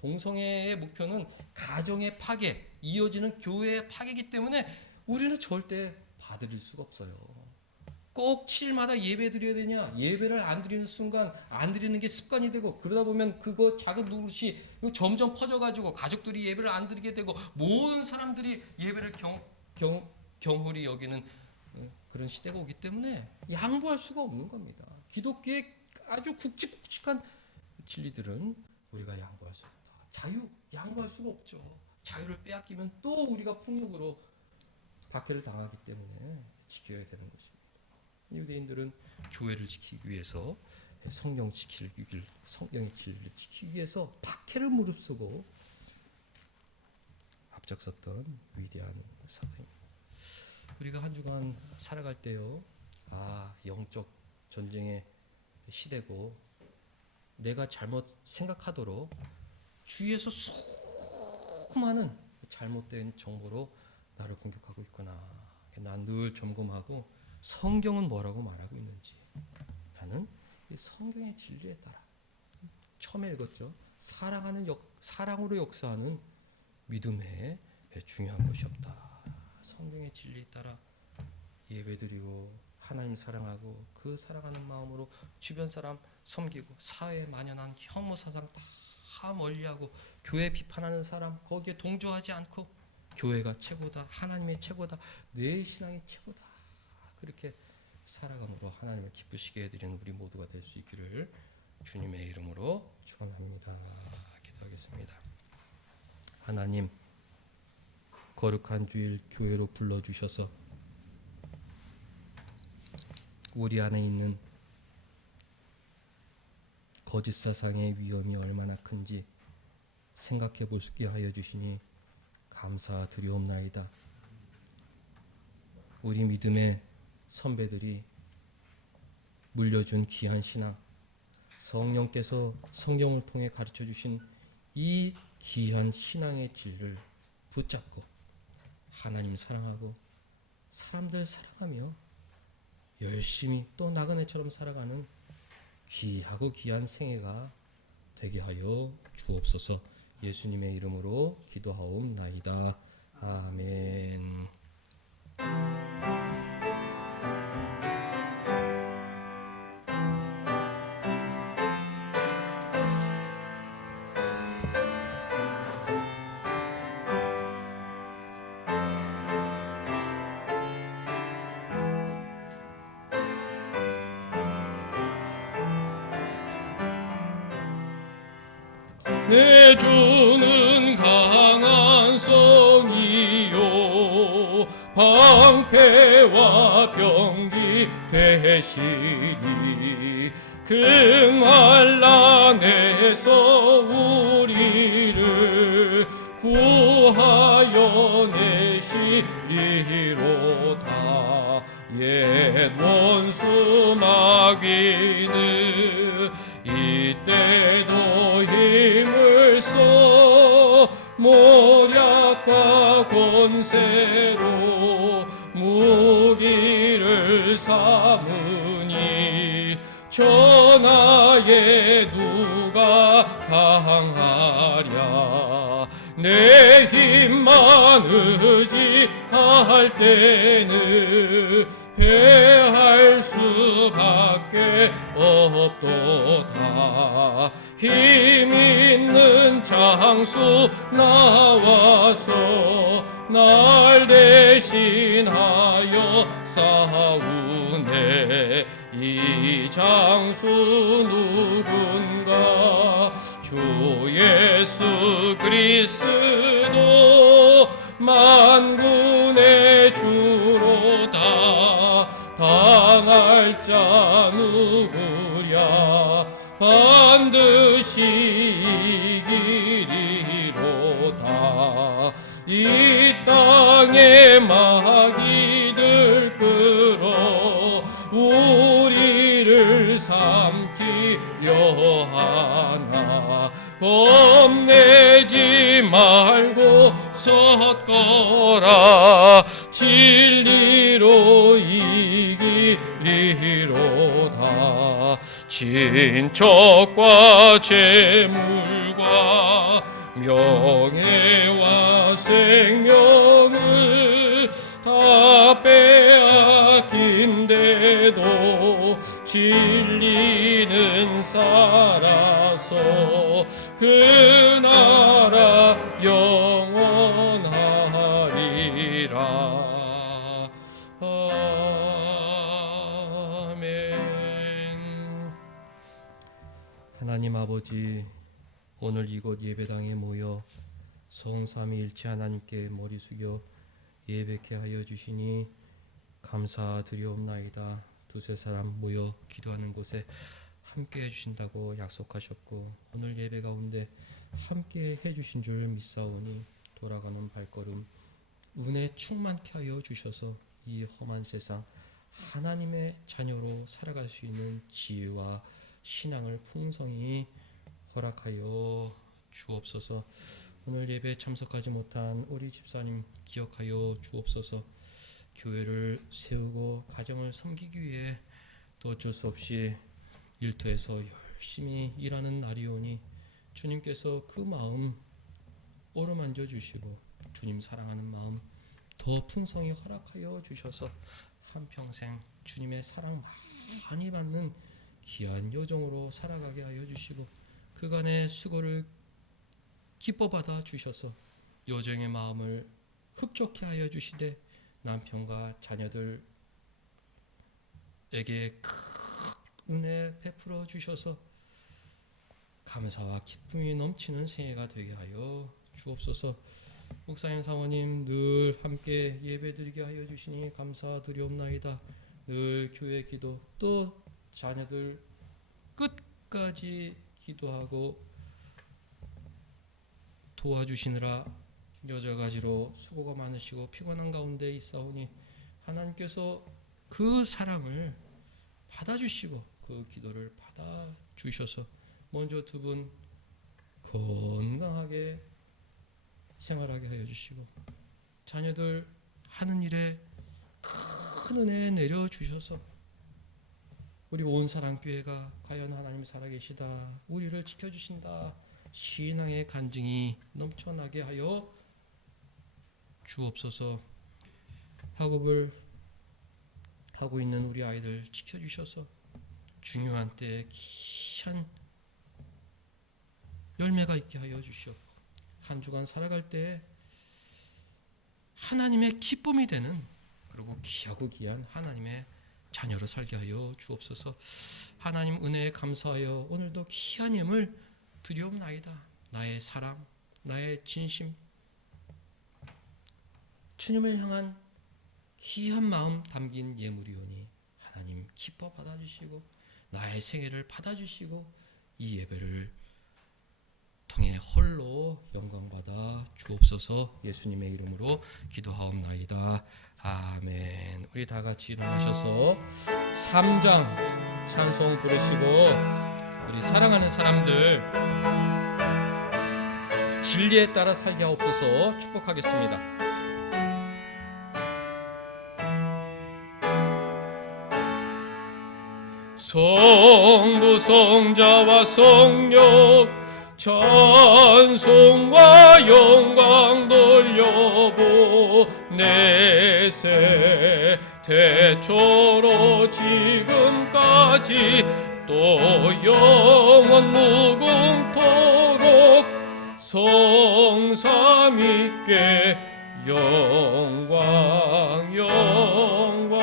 동성애의 목표는 가정의 파괴, 이어지는 교회의 파괴이기 때문에 우리는 절대 받아들일 수가 없어요. 꼭 7일마다 예배 드려야 되냐? 예배를 안 드리는 순간 안 드리는 게 습관이 되고 그러다 보면 그거 작은 노릇이 점점 퍼져가지고 가족들이 예배를 안 드리게 되고 모든 사람들이 예배를 경홀히 여기는 그런 시대가 오기 때문에 양보할 수가 없는 겁니다. 기독교의 아주 굵직굵직한 진리들은 우리가 양보할 수 없다. 자유 양보할 수가 없죠. 자유를 빼앗기면 또 우리가 폭력으로 박해를 당하기 때문에 지켜야 되는 것입니다. 유대인들은 교회를 지키기 위해서 성경의 진리를 지키기 위해서 박해를 무릅쓰고 앞장섰던 위대한 사도입니다. 우리가 한 주간 살아갈 때요, 영적 전쟁의 시대고 내가 잘못 생각하도록 주위에서 수많은 잘못된 정보로 나를 공격하고 있구나. 난 늘 점검하고 성경은 뭐라고 말하고 있는지 나는 이 성경의 진리에 따라 처음에 읽었죠. 사랑으로 역사하는 믿음에 중요한 것이 없다. 성경의 진리에 따라 예배드리고 하나님 사랑하고 그 사랑하는 마음으로 주변 사람 섬기고 사회에 만연한 혐오 사상 다 멀리하고 교회 비판하는 사람 거기에 동조하지 않고 교회가 최고다, 하나님의 최고다, 내 신앙이 최고다. 그렇게 살아감으로 하나님을 기쁘시게 해드리는 우리 모두가 될 수 있기를 주님의 이름으로 축원합니다. 기도하겠습니다. 하나님, 거룩한 주일 교회로 불러주셔서 우리 안에 있는 거짓 사상의 위험이 얼마나 큰지 생각해 볼 수 있게 하여 주시니 감사드리옵나이다. 우리 믿음의 선배들이 물려준 귀한 신앙, 성령께서 성경을 통해 가르쳐 주신 이 귀한 신앙의 진리를 붙잡고 하나님 사랑하고 사람들 사랑하며 열심히 또 나그네처럼 살아가는 귀하고 귀한 생애가 되게 하여 주옵소서. 예수님의 이름으로 기도하옵나이다. 아멘. 내 주는 강한 성이요 방패와 병기 되시니 그 환난에서 우리를 구하여 내시리로다. 옛 원수 마귀는 이때도 힘을 써 모략과 권세로 무기를 삼으니 전하에 누가 당하랴. 내 힘만 의지할 때는 패할 수밖에 없도다. 힘 있는 장수 나와서 날 대신하여 싸우네. 이 장수 누군가 주 예수 그리스도 만군의 주로다. 당할 자 누구랴 반드시 이기리로다. 이 땅의 마귀들 끌어 우리를 삼키려 하나 겁내지 말고 섰거라. 진리로 이기리로다. 친척과 재물과 명예와 생명을 다 빼앗긴데도 진리는 살아서 그 나라 영원하리라. 아멘. 하나님 아버지, 오늘 이곳 예배당에 모여 성삼위일체 하나님께 머리 숙여 예배케 하여 주시니 감사드리옵나이다. 두세 사람 모여 기도하는 곳에 함께 해주신다고 약속하셨고 오늘 예배 가운데 함께 해주신 줄 믿사오니 돌아가는 발걸음 은혜 충만케 하여 주셔서 이 험한 세상 하나님의 자녀로 살아갈 수 있는 지혜와 신앙을 풍성히 허락하여 주옵소서. 오늘 예배에 참석하지 못한 우리 집사님 기억하여 주옵소서. 교회를 세우고 가정을 섬기기 위해 또 어쩔 수 없이 일터에서 열심히 일하는 날이오니 주님께서 그 마음 어루만져 주시고 주님 사랑하는 마음 더 풍성히 허락하여 주셔서 한평생 주님의 사랑 많이 받는 귀한 여정으로 살아가게 하여 주시고 그간의 수고를 기뻐 받아 주셔서 여정의 마음을 흡족해 하여 주시되 남편과 자녀들에게 큰 은혜 베풀어 주셔서 감사와 기쁨이 넘치는 생애가 되게 하여 주옵소서. 목사님 사모님 늘 함께 예배드리게 하여 주시니 감사드리옵나이다. 늘 교회 기도 또 자녀들 끝까지 기도하고 도와주시느라 여러 가지로 수고가 많으시고 피곤한 가운데 있사오니 하나님께서 그 사랑을 받아주시고 그 기도를 받아주셔서 먼저 두 분 건강하게 생활하게 하여 주시고 자녀들 하는 일에 큰 은혜 내려주셔서 우리 온사랑교회가 과연 하나님 살아계시다 우리를 지켜주신다 신앙의 간증이 넘쳐나게 하여 주옵소서. 학업을 하고 있는 우리 아이들 지켜주셔서 중요한 때에 귀한 열매가 있게 하여 주시옵고 한 주간 살아갈 때에 하나님의 기쁨이 되는 그리고 귀하고 귀한 하나님의 자녀로 살게 하여 주옵소서. 하나님 은혜에 감사하여 오늘도 귀한 예물 드리옵나이다. 나의 사랑, 나의 진심, 주님을 향한 귀한 마음 담긴 예물이오니 하나님 기뻐 받아주시고 나의 생애를 받아주시고 이 예배를 통해 홀로 영광받아 주옵소서. 예수님의 이름으로 기도하옵나이다. 아멘. 우리 다 같이 일어나셔서 3장 찬송 부르시고 우리 사랑하는 사람들 진리에 따라 살게 하옵소서 축복하겠습니다. 성부 성자와 성령 찬송과 영광 돌려보내세 태초로 지금까지 또 영원 무궁토록 성삼위께 영광 영광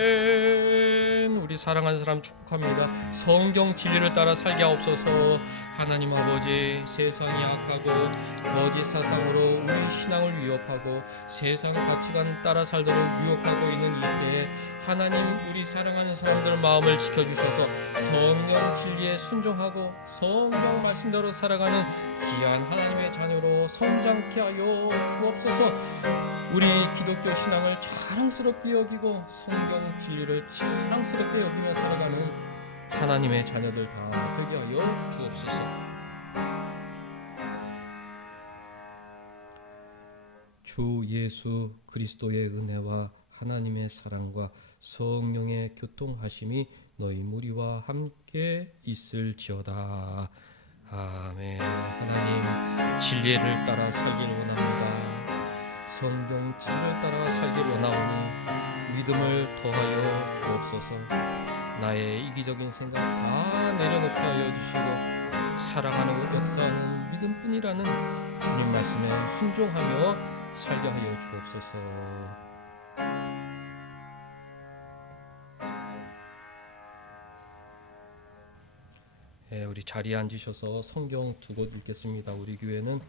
아멘. 우리 사랑하는 사람 축복합니다. 성경 진리를 따라 살게 하옵소서. 하나님 아버지, 세상이 악하고 거짓 사상으로 우리 신앙을 위협하고 세상 가치관 따라 살도록 유혹하고 있는 이때 하나님 우리 사랑하는 사람들 마음을 지켜주셔서 성령 진리에 순종하고 성경 말씀대로 살아가는 귀한 하나님의 자녀로 성장케 하여 주옵소서. 우리 기독교 신앙을 자랑스럽게 여기고 성경 진리를 자랑스럽게 여기며 살아가는 하나님의 자녀들 다 되게 하여 주옵소서. 주 예수 그리스도의 은혜와 하나님의 사랑과 성령의 교통하심이 너희 무리와 함께 있을지어다. 아멘. 하나님 진리를 따라 살기를 원합니다. 성경 진리를 따라 살기를 원하오니 믿음을 더하여 주옵소서. 나의 이기적인 생각 다 내려놓게 하여 주시고 사랑하는 역사는 믿음뿐이라는 주님 말씀에 순종하며 살게 하여 주옵소서. 우리 자리에 앉으셔서 성경 두 곳 읽겠습니다. 우리 교회는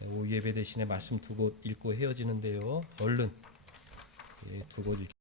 오후 예배 대신에 말씀 두 곳 읽고 헤어지는데요. 얼른 두 곳 읽겠습니다.